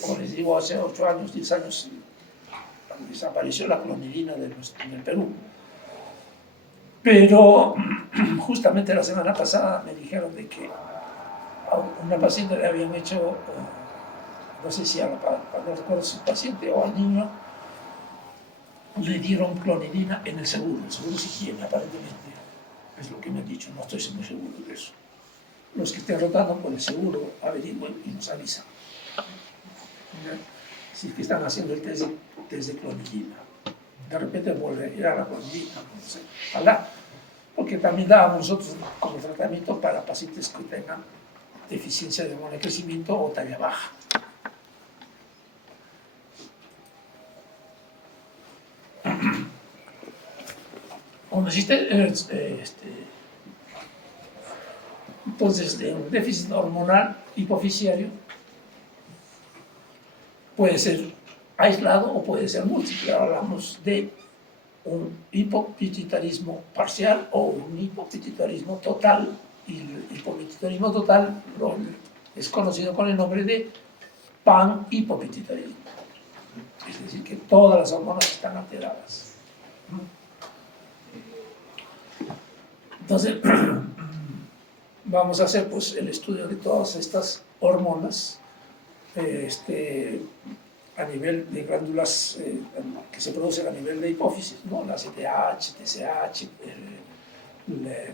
como les digo, hace 8 años, 10 años, desapareció la clonidina del Perú. Pero justamente la semana pasada me dijeron de que a una paciente le habían hecho, no sé si no recuerdo si paciente o al niño, le dieron clonidina en el seguro sí tiene, aparentemente, es lo que me han dicho, no estoy muy seguro de eso. Los que estén rotando por el seguro averigüen y nos avisan. Si es que están haciendo el test de clonidina. De repente vuelve a ir a la clonidina, no sé, ojalá. Porque también dábamos nosotros como tratamiento para pacientes que tengan deficiencia de hormona de crecimiento o talla baja. Cuando existe entonces un déficit hormonal hipofisiario, puede ser aislado o puede ser múltiple. Hablamos de un hipopituitarismo parcial o un hipopituitarismo total, y el hipopituitarismo total es conocido con el nombre de panhipopituitarismo, es decir, que todas las hormonas están alteradas. Entonces, vamos a hacer pues, el estudio de todas estas hormonas a nivel de glándulas que se producen a nivel de hipófisis, ¿no? La CTH, TSH,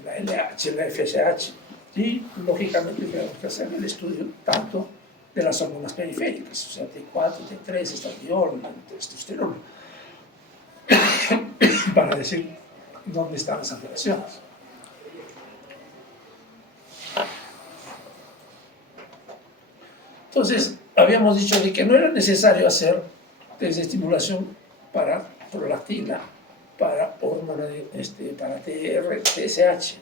la LH, la FSH, y lógicamente tenemos que hacer el estudio tanto de las hormonas periféricas, o sea, T4, T3, estradiol, testosterona, para decir dónde están las alteraciones. Entonces, habíamos dicho de que no era necesario hacer test de estimulación para prolactina, para hormona para TSH,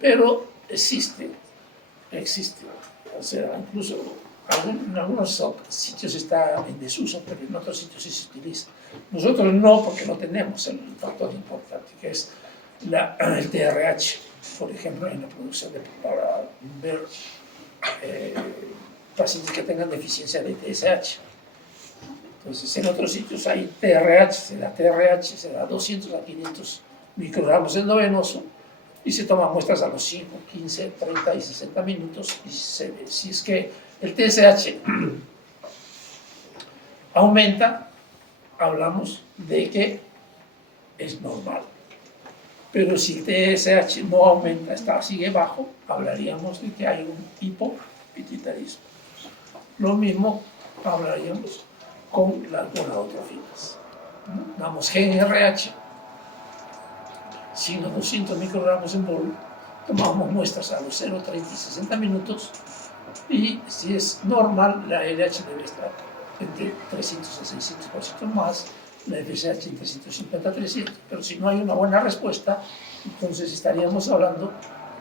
pero existe. O sea, incluso en algunos sitios está en desuso, pero en otros sitios sí se utiliza. Nosotros no, porque no tenemos el factor importante, que es el TRH, por ejemplo, en la producción para ver pacientes que tengan deficiencia de TSH. Entonces, en otros sitios hay TRH, se da 200 a 500 microgramos endovenoso y se toman muestras a los 5, 15, 30 y 60 minutos y se ve si es que el TSH aumenta, hablamos de que es normal. Pero si el TSH no aumenta, sigue bajo, hablaríamos de que hay un hipopituitarismo. Lo mismo hablaríamos con las gonadotrofinas. Damos GnRH, signo 200 microgramos en bol, tomamos muestras a los 0, 30 y 60 minutos y si es normal, la LH debe estar entre 300 a 600% más, la FSH entre 150 a 300, pero si no hay una buena respuesta, entonces estaríamos hablando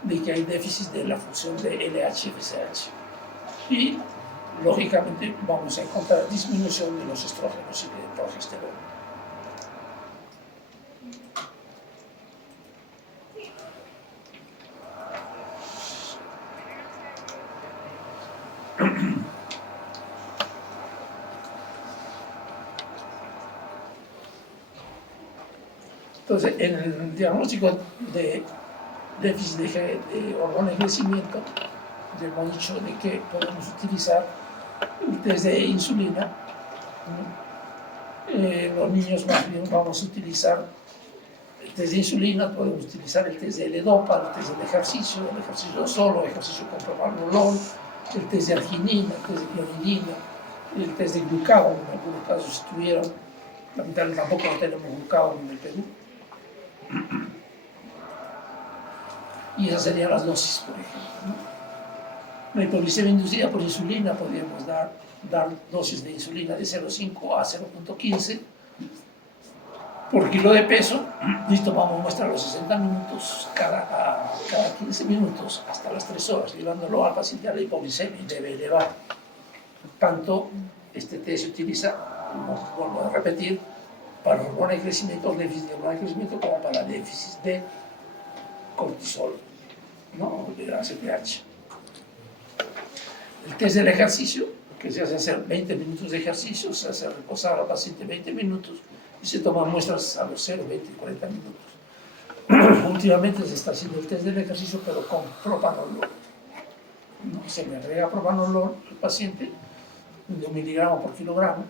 de que hay déficit de la función de LH-FSH. Y lógicamente vamos a encontrar disminución de los estrógenos y de progesterona. Entonces, en el diagnóstico de déficit de hormona de crecimiento, ya hemos dicho de que podemos utilizar el test de insulina. Los niños más bien vamos a utilizar el test de insulina, podemos utilizar el test de L-Dopa, el test del ejercicio solo, ejercicio con propanolol, el test de arginina, el test de clonidina, el test de glucagón, en algunos casos estuvieron, lamentablemente tampoco no tenemos glucagón en el Perú. Y esas serían las dosis, por ejemplo, ¿no? La hipoglicemia inducida por insulina, podríamos dar dosis de insulina de 0,5 a 0,15 por kilo de peso y tomamos muestra a los 60 minutos, cada 15 minutos hasta las 3 horas, llevándolo al paciente a la hipoglicemia y debe elevar. Tanto este test se utiliza, vuelvo a repetir, para hormona de crecimiento, déficit de hormona de crecimiento, como para déficit de cortisol, ¿no? De ACTH. el test del ejercicio, que se hace hacer 20 minutos de ejercicio, se hace reposar al paciente 20 minutos y se toman muestras a los 0, 20 y 40 minutos. Últimamente se está haciendo el test del ejercicio, pero con propanolol. ¿No? Se le agrega propanolol al paciente, 1 miligramo por kilogramo,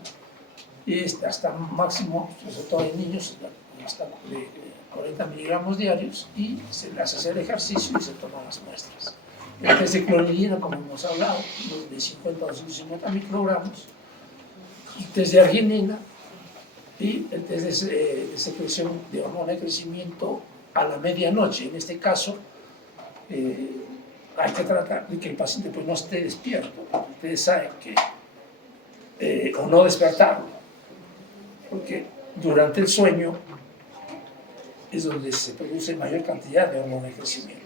y hasta máximo, sobre todo en niños, hasta 40 miligramos diarios, y se le hace hacer ejercicio y se toman las muestras. El test de clonidina, como hemos hablado, de 50 a 250 microgramos, el test de arginina y el test de secreción de hormona de crecimiento a la medianoche. En este caso, hay que tratar de que el paciente pues, no esté despierto. Ustedes saben que, o no despertarlo, porque durante el sueño es donde se produce mayor cantidad de hormona de crecimiento.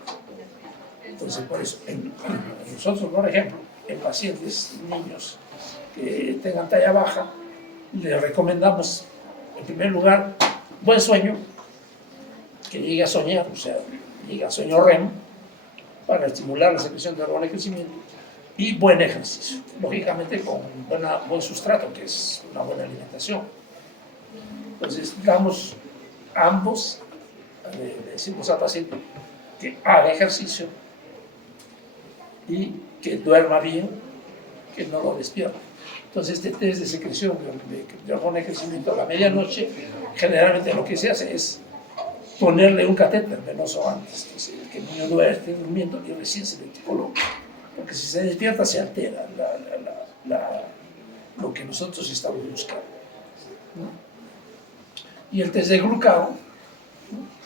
Entonces, por eso, nosotros, por ejemplo, en pacientes, niños que tengan talla baja, les recomendamos, en primer lugar, buen sueño, que llegue a soñar, o sea, llegue a sueño REM, para estimular la secreción de hormona de crecimiento, y buen ejercicio, lógicamente con buen sustrato, que es una buena alimentación. Entonces, damos ambos, le decimos al paciente que haga ejercicio y que duerma bien, que no lo despierte. Entonces, este test de secreción de hormona de crecimiento a la medianoche, generalmente lo que se hace es ponerle un catéter venoso antes. Entonces, que el niño esté durmiendo y recién se le coloca. Porque si se despierta, se altera lo que nosotros estamos buscando, ¿no? Y el test de glucagón, ¿no?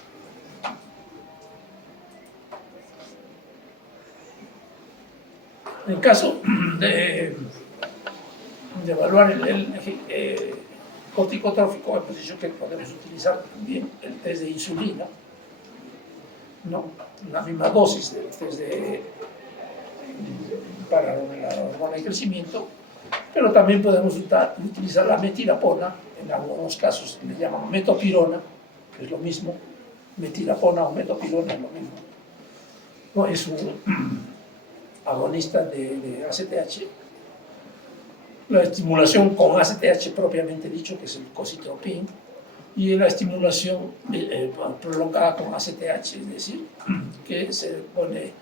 En caso de evaluar el corticotrófico, hemos dicho que podemos utilizar también el test de insulina, ¿no? La misma dosis del test para la hormona de crecimiento, pero también podemos utilizar la metilapona, en algunos casos le llaman metopirona, que es lo mismo, metilapona o metopirona es lo mismo. No, es un agonista de ACTH. La estimulación con ACTH propiamente dicho, que es el cocitropin, y la estimulación prolongada con ACTH, es decir, que se pone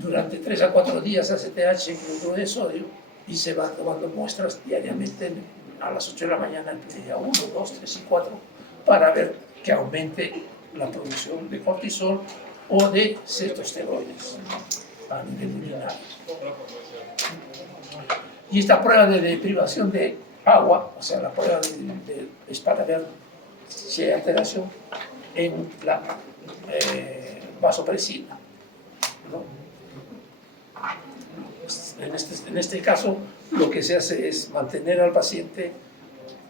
durante 3 a 4 días ACTH en cloruro de sodio y se van tomando muestras diariamente a las 8 de la mañana, el día 1, 2, 3 y 4, para ver que aumente la producción de cortisol o de cetosteroides a nivel urinario. Y esta prueba de privación de agua, o sea, la prueba es para ver si hay alteración en la vasopresina, ¿no? En este caso, lo que se hace es mantener al paciente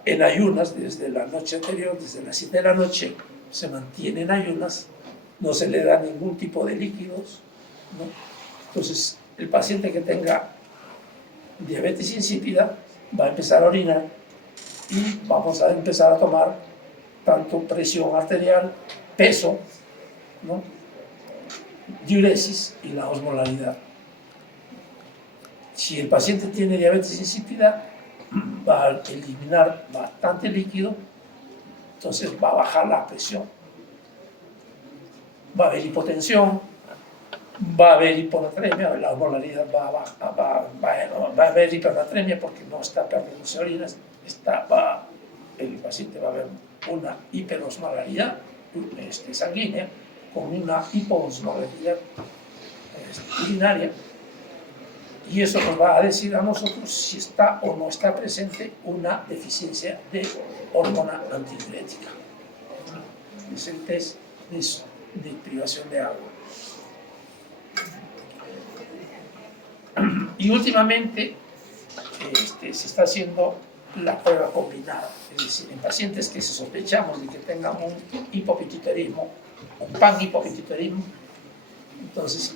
en ayunas desde la noche anterior, desde las 7 de la noche, se mantiene en ayunas, no se le da ningún tipo de líquidos, ¿no? Entonces, el paciente que tenga diabetes insípida va a empezar a orinar y vamos a empezar a tomar tanto presión arterial, peso, ¿no? Diuresis y la osmolaridad. Si el paciente tiene diabetes insípida, va a eliminar bastante líquido, entonces va a bajar la presión. Va a haber hipotensión, va a haber hiponatremia, la osmolaridad va a haber hipernatremia porque no está perdiendo orinas, el paciente va a haber una hiperosmolaridad sanguínea con una hipoosmolaridad urinaria, y eso nos va a decir a nosotros si está o no está presente una deficiencia de hormona antidiurética. Es el test de privación de agua. Y últimamente se está haciendo la prueba combinada, es decir, en pacientes que se sospechamos de que tengan un hipopituitarismo, un panhipopituitarismo, entonces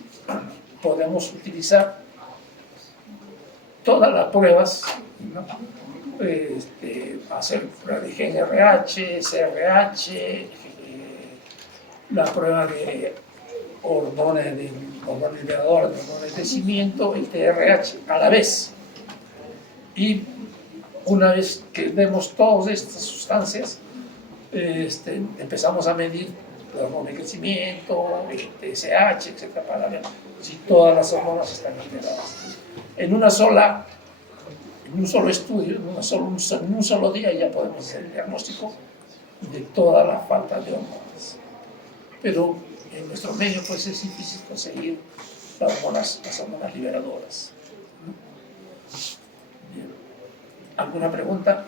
podemos utilizar todas las pruebas, ¿no? Hacer prueba de GnRH, CRH, la prueba de hormona liberadora de hormona de crecimiento, el TRH, a la vez. Y una vez que vemos todas estas sustancias, empezamos a medir la hormona de crecimiento, el TSH, etc., para ver si todas las hormonas están liberadas. En un solo estudio, en un solo día ya podemos hacer el diagnóstico de toda la falta de hormonas. Pero en nuestro medio pues es difícil conseguir las hormonas liberadoras. Bien. ¿Alguna pregunta?